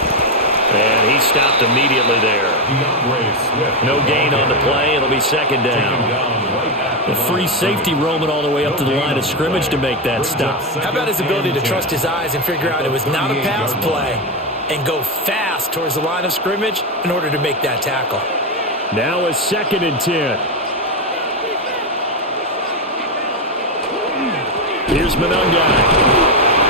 And he stopped immediately there. No gain on the play. It'll be 2nd down. A free safety roaming all the way up to the line of scrimmage to make that stop. How about his ability to trust his eyes and figure out it was not a pass play and go fast towards the line of scrimmage in order to make that tackle. Now a 2nd and 10. Here's Monungai.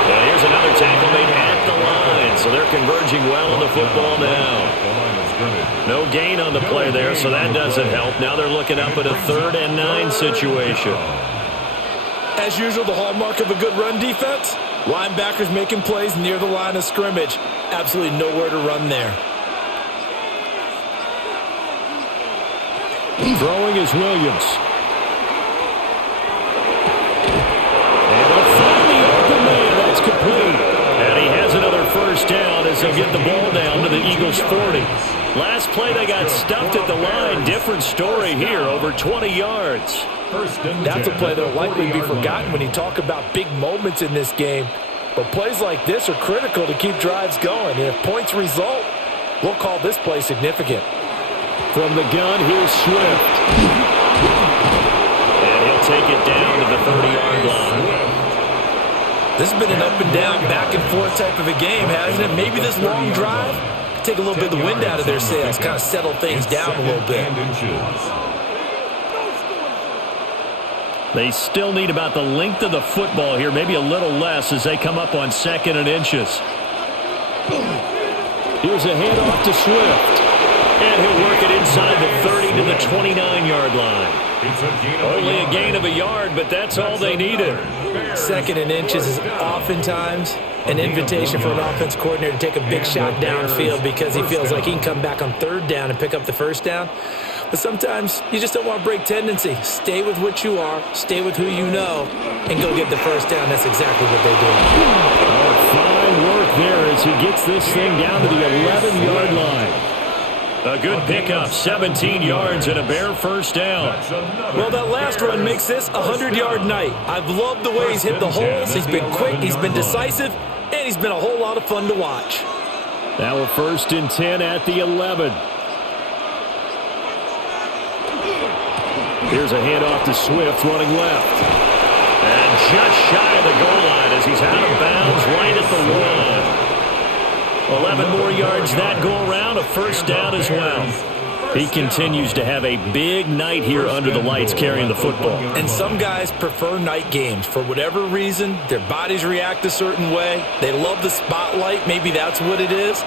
And here's another tackle made at the line. So they're converging well on the football now. No gain on the play there, so that doesn't help. Now they're looking up at a 3rd and 9 situation. As usual, the hallmark of a good run defense, linebackers making plays near the line of scrimmage. Absolutely nowhere to run there. Throwing is Williams. And they'll find the open man. That's complete. And he has another first down as they'll get the ball down to the Eagles' 40. Last play, they got stuffed at the line. Different story here, over 20 yards. That's a play that will likely be forgotten when you talk about big moments in this game. But plays like this are critical to keep drives going. And if points result, we'll call this play significant. From the gun, here's Swift. And he'll take it down to the 30-yard line. This has been an up-and-down, back-and-forth type of a game, hasn't it? Maybe this long drive take a little bit of the wind out of their sails, kind of settle things down a little bit. They still need about the length of the football here, maybe a little less as they come up on 2nd and inches. Here's a handoff to Swift. And he'll work it inside the 30 to the 29-yard line. Only a gain of a yard, but that's all they needed. 2nd and inches is oftentimes an invitation for an offense coordinator to take a big shot downfield because he feels like he can come back on 3rd down and pick up the first down. But sometimes you just don't want to break tendency. Stay with what you are, stay with who you know, and go get the first down. That's exactly what they do. Fine work there as he gets this thing down to the 11-yard line. A good pickup, 17 yards and a bare first down. Well, that last run makes this a 100-yard night. I've loved the way he's hit the holes. He's been quick, he's been decisive, and he's been a whole lot of fun to watch. Now a 1st and 10 at the 11. Here's a handoff to Swift running left. And just shy of the goal line as he's out of bounds right at the 1. 11 more yards that go around, a first down as well. He continues to have a big night here under the lights carrying the football. And some guys prefer night games. For whatever reason, their bodies react a certain way. They love the spotlight. Maybe that's what it is.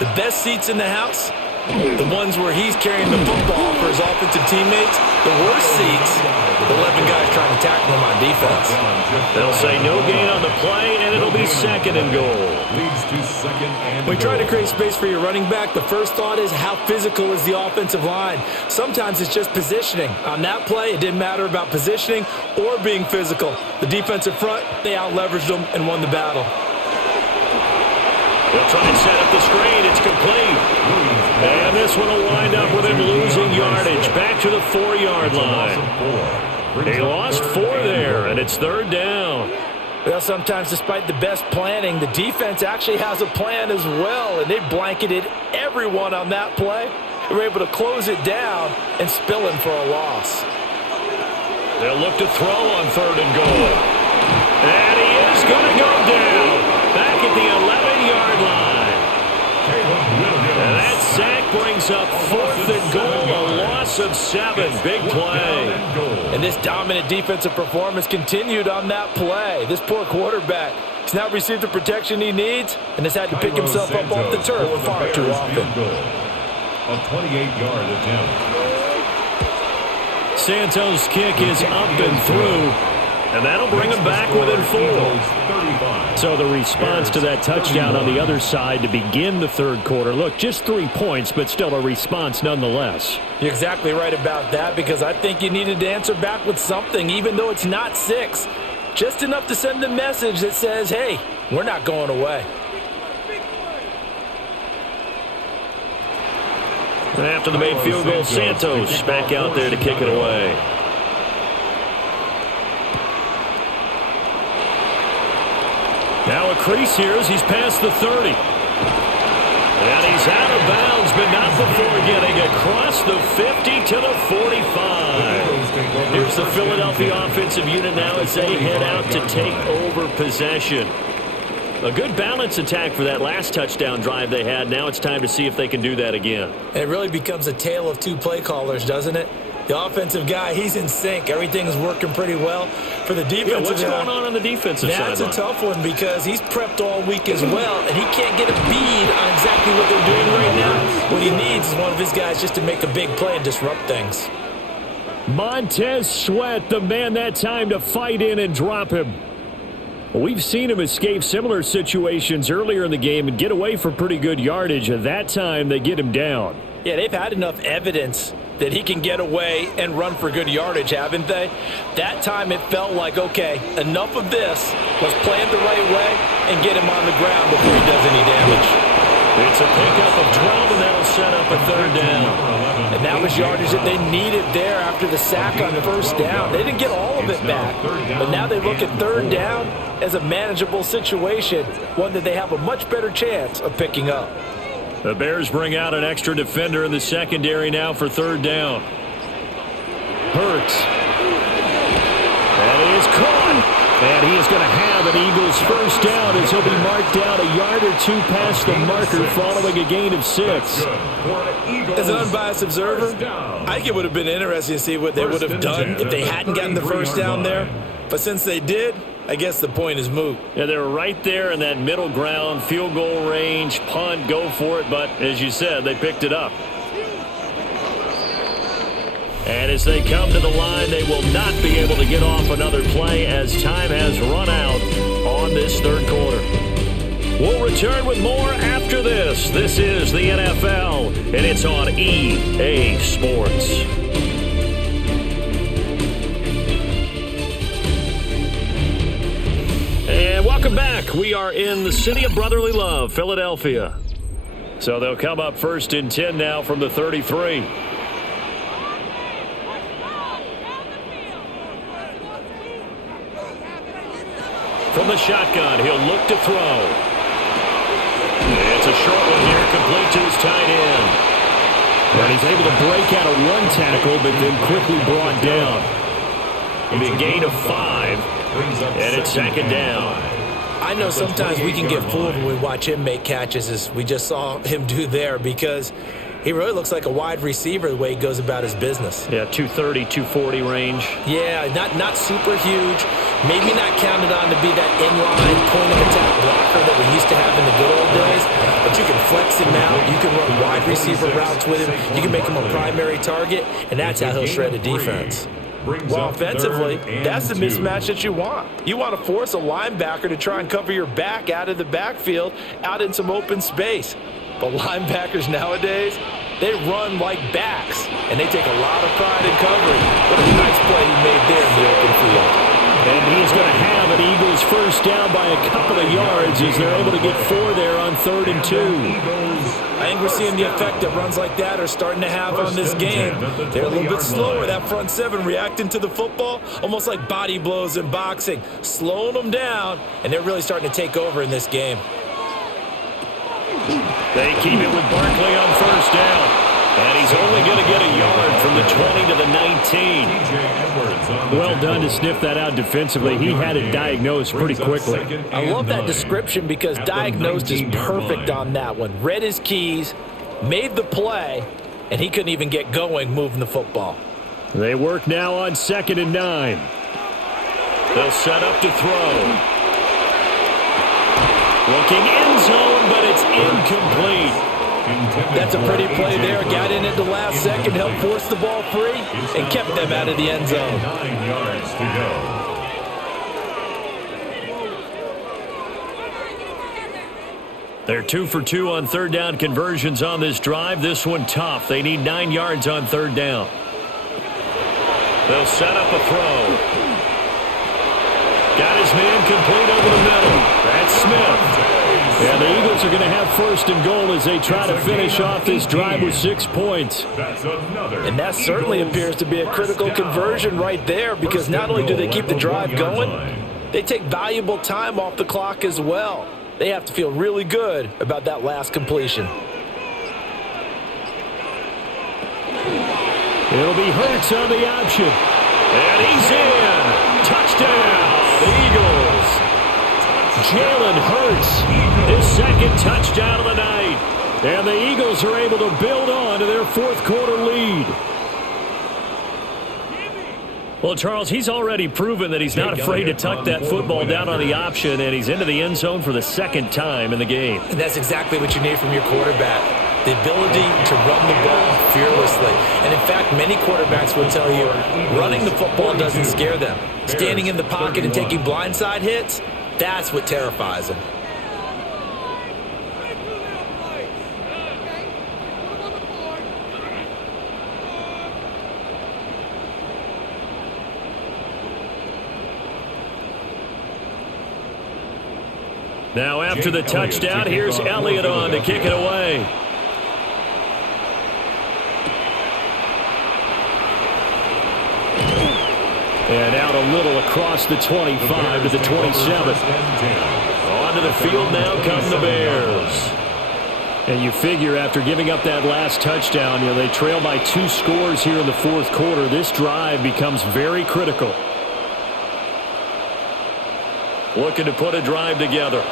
The best seats in the house, the ones where he's carrying the football for his offensive teammates. The worst seats, the 11 guys trying to tackle him on defense. They'll say no gain on the play, and it'll be 2nd and goal. When you try to create space for your running back, the first thought is how physical is the offensive line. Sometimes it's just positioning. On that play, it didn't matter about positioning or being physical. The defensive front, they out-leveraged them and won the battle. They'll try and set up the screen. It's complete. And this one will wind up with him losing yardage. Back to the 4-yard line. They lost 4 there, and it's 3rd down. Well, sometimes despite the best planning, the defense actually has a plan as well, and they blanketed everyone on that play. They were able to close it down and spill him for a loss. They'll look to throw on 3rd and goal. And he is going to go down. Back at the 11-yard line. And that sack brings up 4th and goal, a loss of 7. Big play. And this dominant defensive performance continued on that play. This poor quarterback has not received the protection he needs and has had to pick himself up off the turf far too often. A 28-yard attempt. Santos' kick is up and through. And that'll bring him back within 4. So the response to that touchdown on the other side to begin the 3rd quarter. Look, just 3 points, but still a response nonetheless. You're exactly right about that because I think you needed to answer back with something, even though it's not 6. Just enough to send a message that says, hey, we're not going away. And after the made field goal, Santos back out there to kick it away. Now a crease here as he's past the 30. And he's out of bounds, but not before getting across the 50 to the 45. Here's the Philadelphia offensive unit now as they head out to take over possession. A good balance attack for that last touchdown drive they had. Now it's time to see if they can do that again. And it really becomes a tale of 2 play callers, doesn't it? The offensive guy, he's in sync. Everything's working pretty well. For the defensive what's going on the defensive side? That's a tough one because he's prepped all week as well, and he can't get a bead on exactly what they're doing right now. What he needs is one of his guys just to make a big play and disrupt things. Montez Sweat, the man that time to fight in and drop him. We've seen him escape similar situations earlier in the game and get away for pretty good yardage. At that time, they get him down. Yeah, they've had enough evidence that he can get away and run for good yardage, haven't they? That time it felt like, okay, enough of this. Let's play it the right way and get him on the ground before he does any damage. It's a pickup of 12, and that'll set up a third down. And that was yardage that they needed there after the sack on first down. They didn't get all of it back, but now they look at third down as a manageable situation, one that they have a much better chance of picking up. The Bears bring out an extra defender in the secondary now for third down. Hurts. That is caught. And he is going to have an Eagles first down as he'll be marked down a yard or two past the marker following a gain of 6. As an unbiased observer, I think it would have been interesting to see what they would have done if they hadn't gotten the first down there. But since they did, I guess the point is moot. Yeah, they were right there in that middle ground, field goal range, punt, go for it. But as you said, they picked it up. And as they come to the line, they will not be able to get off another play as time has run out on this third quarter. We'll return with more after this. This is the NFL, and it's on EA Sports. And welcome back. We are in the city of brotherly love, Philadelphia. So they'll come up first and 10 now from the 33. From the shotgun, he'll look to throw. It's a short one here, complete to his tight end. And he's able to break out of one tackle, but then quickly brought down. A gain of 5, and it's second down. I know sometimes we can get fooled when we watch him make catches, as we just saw him do there, because he really looks like a wide receiver the way he goes about his business. Yeah, 230, 240 range. Yeah, not super huge. Maybe not counted on to be that inline point-of-attack blocker that we used to have in the good old days. But you can flex him out. You can run wide receiver routes with him. You can make him a primary target, and that's how he'll shred a defense. Well, offensively, that's the mismatch that you want. You want to force a linebacker to try and cover your back out of the backfield, out in some open space. But linebackers nowadays, they run like backs, and they take a lot of pride in covering. What a nice play he made there in the open field. And he's going to have an Eagles first down by a couple of yards as they're able to get 4 there on 3rd and 2. I think we're seeing the effect that runs like that are starting to have on this game. They're a little bit slower, that front 7 reacting to the football, almost like body blows in boxing, slowing them down, and they're really starting to take over in this game. They keep it with Barkley on first down. And he's only going to get a yard from the 20 to the 19. Well done to sniff that out defensively. He had it diagnosed pretty quickly. I love that description because diagnosed is perfect on that one. Read his keys, made the play, and he couldn't even get going moving the football. They work now on 2nd and 9. They'll set up to throw. Looking end zone, but it's incomplete. That's a pretty play there. Got in at the last second, helped force the ball free, and kept them out of the end zone. 9 yards to go. They're 2 for 2 on third down conversions on this drive. This one tough. They need 9 yards on third down. They'll set up a throw. Got his man complete over the middle. That's Smith. And the Eagles are going to have 1st and goal as they try to finish off this drive with 6 points. And that certainly appears to be a critical conversion right there, because not only do they keep the drive going, they take valuable time off the clock as well. They have to feel really good about that last completion. It'll be Hurts on the option. And he's in. Touchdown, the Eagles. Jalen Hurts, his 2nd touchdown of the night. And the Eagles are able to build on to their 4th quarter lead. Well, Charles, he's already proven that he's not afraid to tuck that football down on the option, and he's into the end zone for the 2nd time in the game. And that's exactly what you need from your quarterback. The ability to run the ball fearlessly. And in fact, many quarterbacks will tell you running the football doesn't scare them. Standing in the pocket and taking blindside hits, that's what terrifies them. Now after the touchdown, here's Elliott on to kick it away. And out a little across the 25 to the 27. Onto the field now come the Bears. And you figure after giving up that last touchdown, they trail by 2 scores here in the fourth quarter. This drive becomes very critical. Looking to put a drive together.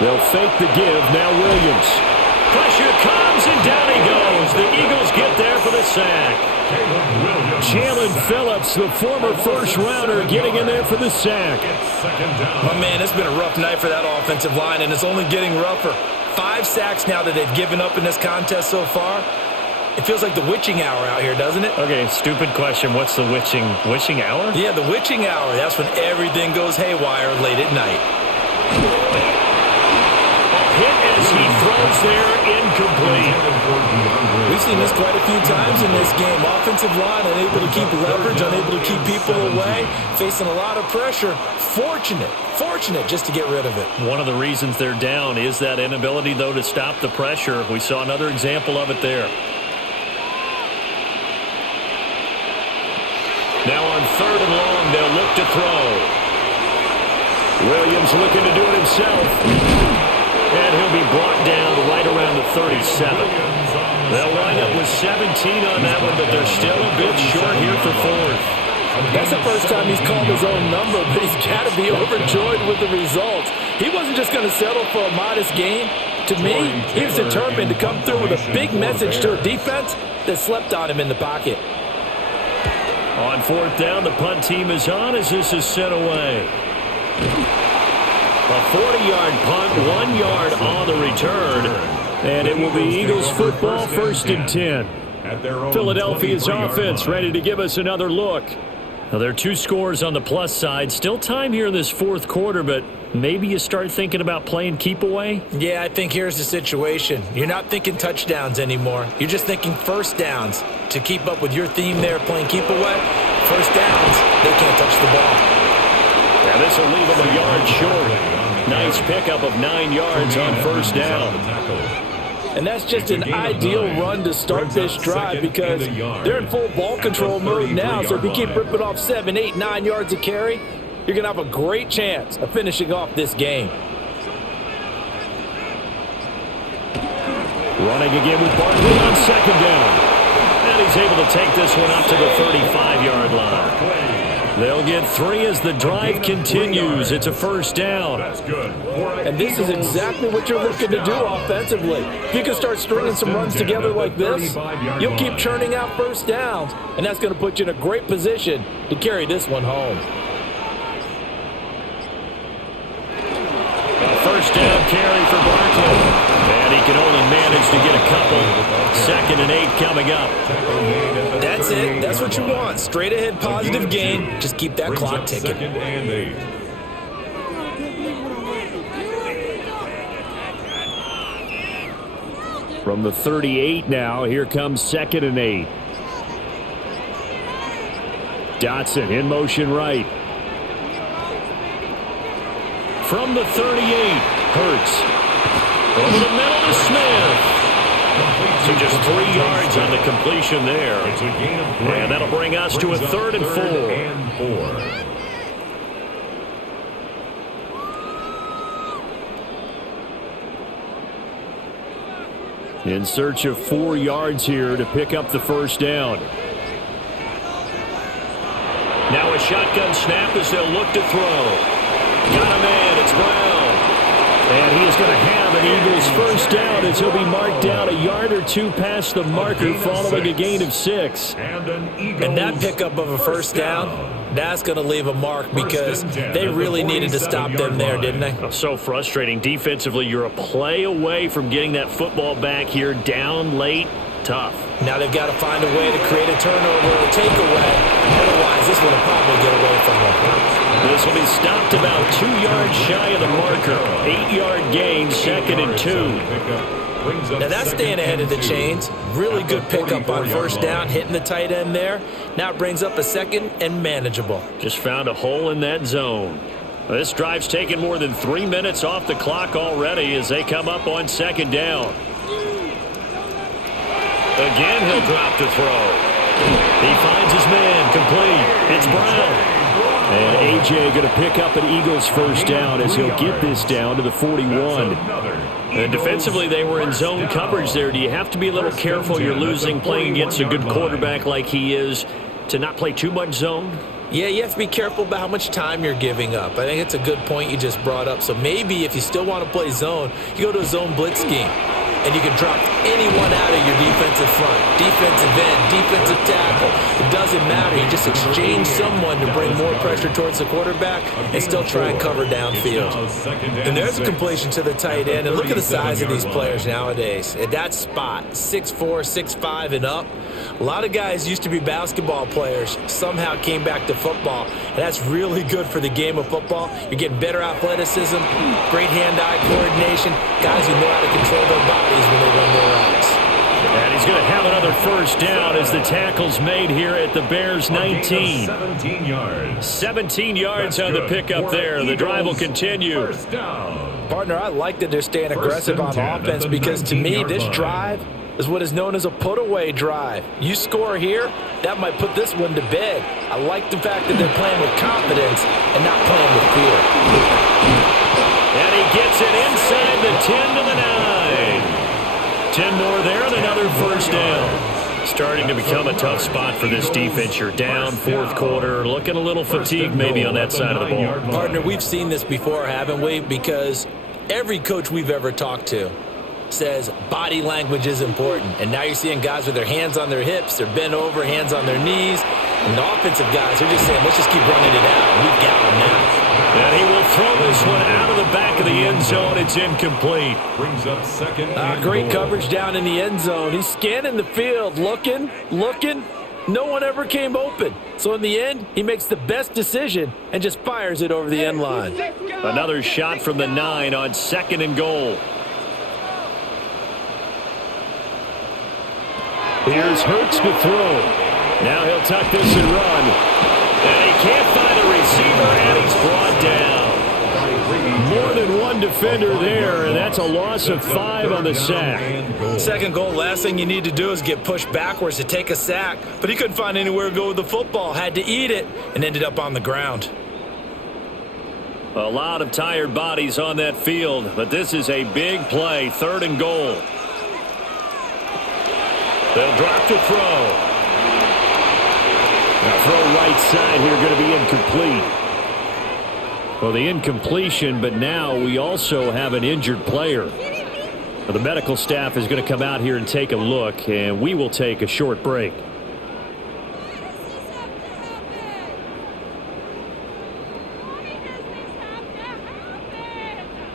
They'll fake the give. Now Williams. Pressure comes, and down he goes. The Eagles get there for the sack. Jalen Phillips, the former first-rounder, getting in there for the sack. Oh, man, it's been a rough night for that offensive line, and it's only getting rougher. 5 sacks now that they've given up in this contest so far. It feels like the witching hour out here, doesn't it? Okay, stupid question. What's the witching hour? Yeah, the witching hour. That's when everything goes haywire late at night. Hit as he throws there, incomplete. We've seen this quite a few times in this game. Offensive line unable to keep leverage, unable to keep people away, facing a lot of pressure. Fortunate just to get rid of it. One of the reasons they're down is that inability, though, to stop the pressure. We saw another example of it there. Now on 3rd and long, they'll look to throw. Williams looking to do it himself. And he'll be brought down right around the 37. They'll wind up with 17 on that one, but they're still a bit short here for 4th. That's the first time he's called his own number, but he's got to be overjoyed with the results. He wasn't just going to settle for a modest gain. To me, he was determined to come through with a big message to a defense that slept on him in the pocket. On 4th down, the punt team is on as this is sent away. A 40-yard punt, 1 yard on the return. And it will be Eagles football, 1st and 10. Philadelphia's offense ready to give us another look. Now, there are 2 scores on the plus side. Still time here in this 4th quarter, but maybe you start thinking about playing keep away? Yeah, I think here's the situation. You're not thinking touchdowns anymore. You're just thinking first downs. To keep up with your theme there, playing keep away, first downs, they can't touch the ball. Now, this will leave them a yard short. Nice pickup of 9 yards on 1st down. And that's just an ideal run to start this drive because they're in full ball control mode now. So if you keep ripping off 7, 8, 9 yards of carry, you're going to have a great chance of finishing off this game. Running again with Barkley on 2nd down. And he's able to take this one up to the 35-yard line. They'll get 3 as the drive continues. It's a 1st down. And this is exactly what you're looking to do offensively. If you can start stringing some runs together like this, you'll keep churning out 1st downs, and that's going to put you in a great position to carry this one home. A 1st down carry for Barkley. And he can only manage to get a couple. 2nd and 8 coming up. That's it. That's what you want. Straight ahead positive gain. Just keep that clock ticking. 2nd and 8. From the 38 now, here comes 2nd and 8. Dotson in motion right. From the 38, Hurts. Over the middle to Smith. So just 3 yards on the completion there. And that'll bring us to a 3rd and 4. In search of 4 yards here to pick up the 1st down. Now a shotgun snap as they'll look to throw. Got a man, it's Brown. And he is going to have an Eagles 1st down as he'll be marked down a yard or 2 past the marker following a gain of 6. And that pickup of a 1st down, that's going to leave a mark because they really needed to stop them there, didn't they? So frustrating. Defensively, you're a play away from getting that football back here down late. Tough. Now they've got to find a way to create a turnover or a takeaway. Otherwise, this one will probably get away from them. This will be stopped about 2 yards shy of the marker. 8-yard gain, 2nd and 2. Brings up Now that's second staying ahead of the and 2. chains. Really At the good pickup on 44-yard first down, line. hitting the tight end there. Now it brings up a second and manageable. Just found a hole in that zone. This drive's taken more than 3 minutes off the clock already as they come up on second down. Again, he'll drop to throw. He finds his man, complete. It's Brown. And A.J. going to pick up an Eagles first down as he'll get this down to the 41. And defensively, they were in zone coverage there. Do you have to be a little careful? You're losing playing against a good quarterback like he is to not play too much zone? Yeah, you have to be careful about how much time you're giving up. I think it's a good point you just brought up. So maybe if you still want to play zone, you go to a zone blitz scheme. And you can drop anyone out of your defensive front, defensive end, defensive tackle. It doesn't matter. You just exchange someone to bring more pressure towards the quarterback and still try and cover downfield. And there's a completion to the tight end. And look at the size of these players nowadays. At that spot, 6'4", 6'5", and up. A lot of guys used to be basketball players, somehow came back to football, and that's really good for the game of football. You're getting better athleticism, great hand-eye coordination, guys who know how to control their bodies when they run their routes. And he's going to have another first down as the tackle's made here at the Bears' 19. 17 yards. 17 yards on the pickup there. The drive will continue. First down. Partner, I like that they're staying aggressive on offense because to me, this drive is what is known as a put-away drive. You score here, that might put this one to bed. I like the fact that they're playing with confidence and not playing with fear. And he gets it inside the 10 to the 9. 10 more there and another first down. Starting to become a tough spot for this defense. You're down fourth quarter, looking a little fatigued maybe on that side of the ball. Partner, we've seen this before, haven't we? Because every coach we've ever talked to says body language is important. And now you're seeing guys with their hands on their hips, they're bent over, hands on their knees. And the offensive guys are just saying, let's just keep running it out. We've got them now. And he will throw this one out of the back of the end zone. It's incomplete. Brings up second. Great coverage down in the end zone. He's scanning the field, looking. No one ever came open. So in the end, he makes the best decision and just fires it over the end line. Another shot from the 9 on second and goal. Here's Hurts to throw. Now he'll tuck this and run. And he can't find the receiver, and he's brought down. More than one defender there, and that's a loss of 5 on the sack. Second goal, last thing you need to do is get pushed backwards to take a sack. But he couldn't find anywhere to go with the football. Had to eat it and ended up on the ground. A lot of tired bodies on that field, but this is a big play, third and goal. They'll drop to throw. Now throw right side here, going to be incomplete. Well, the incompletion, but now we also have an injured player. Well, the medical staff is going to come out here and take a look, and we will take a short break.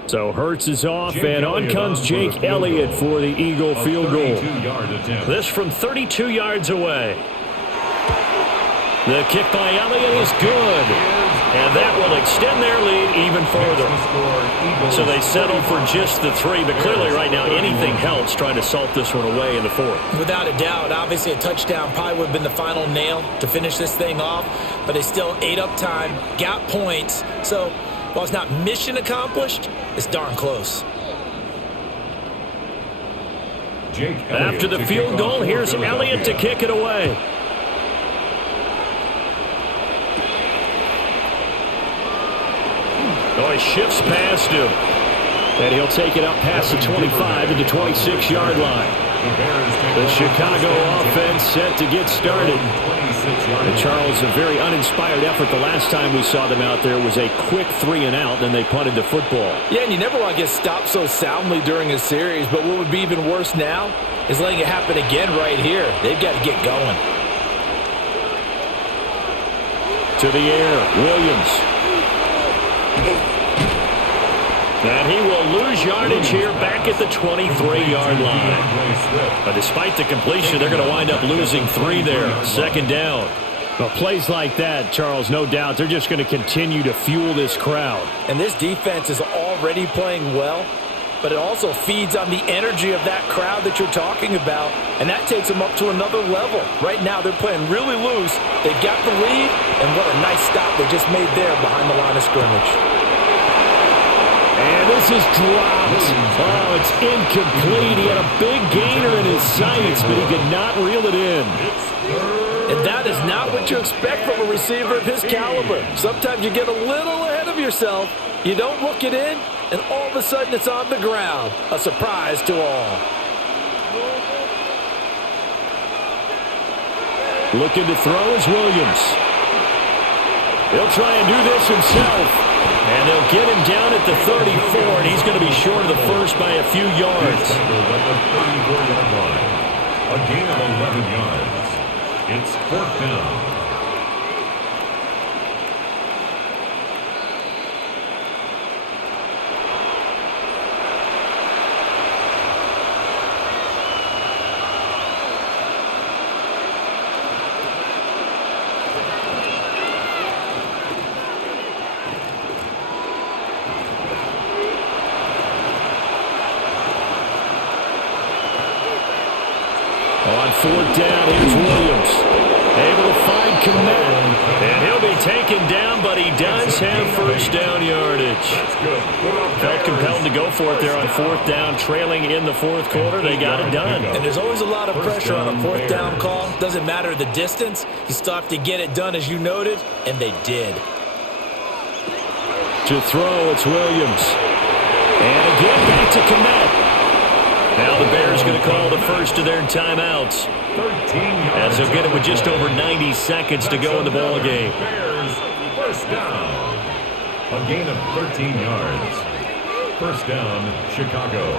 So Hurts is off, and on comes Jake Elliott for the Eagle field goal. This from 32 yards away. The kick by Elliott is good, and that will extend their lead even further. So they settle for just the 3, but clearly right now anything helps trying to salt this one away in the 4th. Without a doubt, obviously a touchdown probably would have been the final nail to finish this thing off, but they still ate up time, got points. So while it's not mission accomplished, it's darn close. After the field goal, here's Elliott to kick it away. Oh, he shifts past him. And he'll take it up past the 25 to the 26-yard line. The Chicago offense set to get started. And Charles, a very uninspired effort. The last time we saw them out there was a quick 3 and out, then they punted the football. Yeah, and you never want to get stopped so soundly during a series, but what would be even worse now is letting it happen again right here. They've got to get going. To the air, Williams. And he will lose yardage here back at the 23-yard line. But despite the completion, they're going to wind up losing 3 there. Second down. Well, plays like that, Charles, no doubt, they're just going to continue to fuel this crowd. And this defense is already playing well. but it also feeds on the energy of that crowd that you're talking about, and that takes them up to another level. Right now, they're playing really loose. They've got the lead, and what a nice stop they just made there behind the line of scrimmage. And this is dropped. Oh, it's incomplete. He had a big gainer in his sights, but he could not reel it in. And that is not what you expect from a receiver of his caliber. Sometimes you get a little ahead of yourself. You don't look it in, and all of a sudden it's on the ground. A surprise to all. Looking to throw is Williams. He'll try and do this himself. And they'll get him down at the 34, and he's going to be short of the first by a few yards. At the 34-yard line. A gain of 11 yards. It's 4th down. On 4th down, here's Williams. Able to find Komet. And he'll be taken down, but he does have first down yardage. Felt compelled to go for it there on 4th down, trailing in the 4th quarter. They got it done. And there's always a lot of pressure on a 4th down call. Doesn't matter the distance. You still have to get it done, as you noted, and they did. To throw, it's Williams. And again, back to Komet. Now the Bears going to call the first of their timeouts, as they'll get it with just over 90 seconds to go in the ball game. Bears, first down. A gain of 13 yards. First down, Chicago.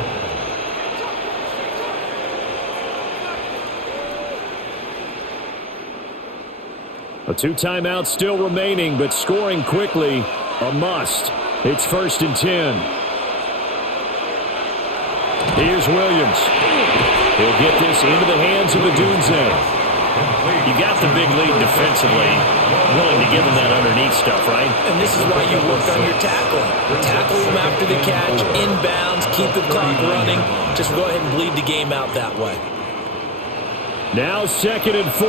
A 2 timeouts still remaining, but scoring quickly, a must. It's 1st and 10. Here's Williams. He'll get this into the hands of Adunze. You got the big lead defensively. Willing to give him that underneath stuff, right? And this is why you work on your tackling. Tackle him after the catch, inbounds, keep the clock running. Just go ahead and bleed the game out that way. Now 2nd and 4.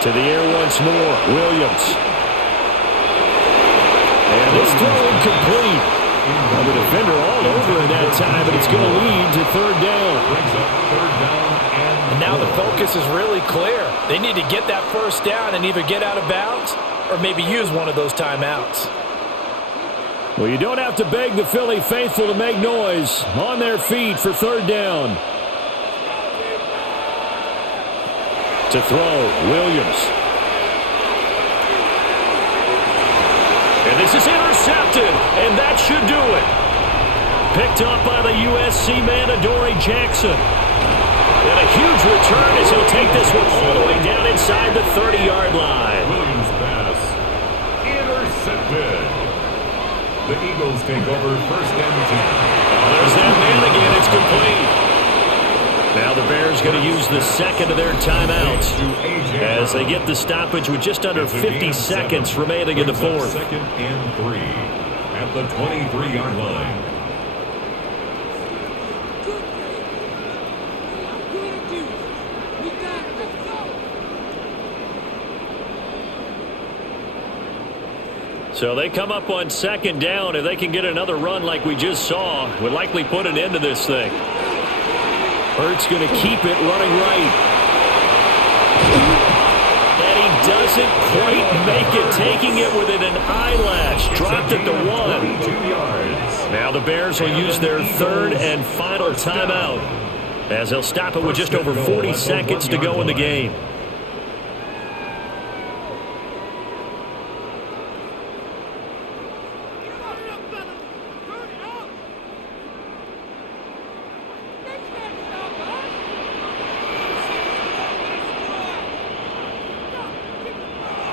To the air once more, Williams. And this throw incomplete. Well, the defender all over it that time, but it's going to lead to 3rd down. And now the focus is really clear. They need to get that first down and either get out of bounds or maybe use one of those timeouts. Well, you don't have to beg the Philly faithful to make noise. On their feet for 3rd down. To throw, Williams. And this is intercepted, and that should do it. Picked up by the USC man, Adoree Jackson. And a huge return as he'll take this one all the way down inside the 30-yard line. Williams pass intercepted. The Eagles take over 1st and 10. There's that man again. It's complete. Now the Bears going to use the 2nd of their timeouts as they get the stoppage with just under 50 seconds remaining in the 4th. 2nd and 3 at the 23-yard line. So they come up on 2nd down. If they can get another run like we just saw, would likely put an end to this thing. Hurts going to keep it running right. And he doesn't quite make it, taking it within an eyelash. Dropped it to 1. Now the Bears will use their 3rd and final timeout, as they'll stop it with just over 40 seconds to go in the game.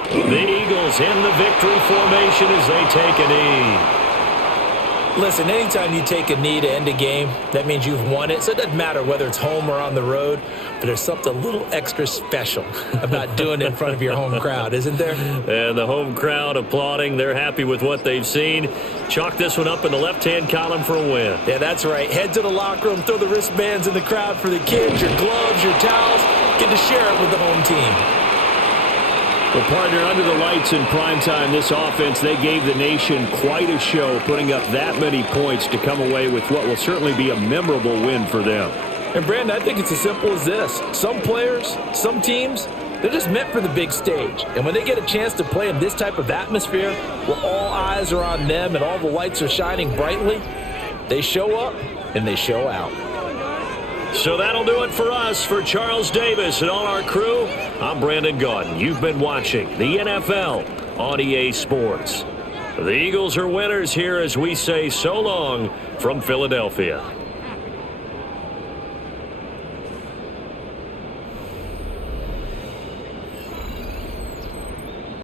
The Eagles in the victory formation as they take a knee. Listen, anytime you take a knee to end a game, that means you've won it. So it doesn't matter whether it's home or on the road, but there's something a little extra special about doing it in front of your home crowd, isn't there? And the home crowd applauding. They're happy with what they've seen. Chalk this one up in the left-hand column for a win. Yeah, that's right. Head to the locker room, throw the wristbands in the crowd for the kids, your gloves, your towels. Get to share it with the home team. Well, partner, under the lights in primetime, this offense, they gave the nation quite a show, putting up that many points to come away with what will certainly be a memorable win for them. And, Brandon, I think it's as simple as this. Some players, some teams, they're just meant for the big stage. And when they get a chance to play in this type of atmosphere, where all eyes are on them and all the lights are shining brightly, they show up and they show out. So that'll do it for us. For Charles Davis and all our crew, I'm Brandon Gaudin. You've been watching the NFL on EA Sports. The Eagles are winners here as we say so long from Philadelphia.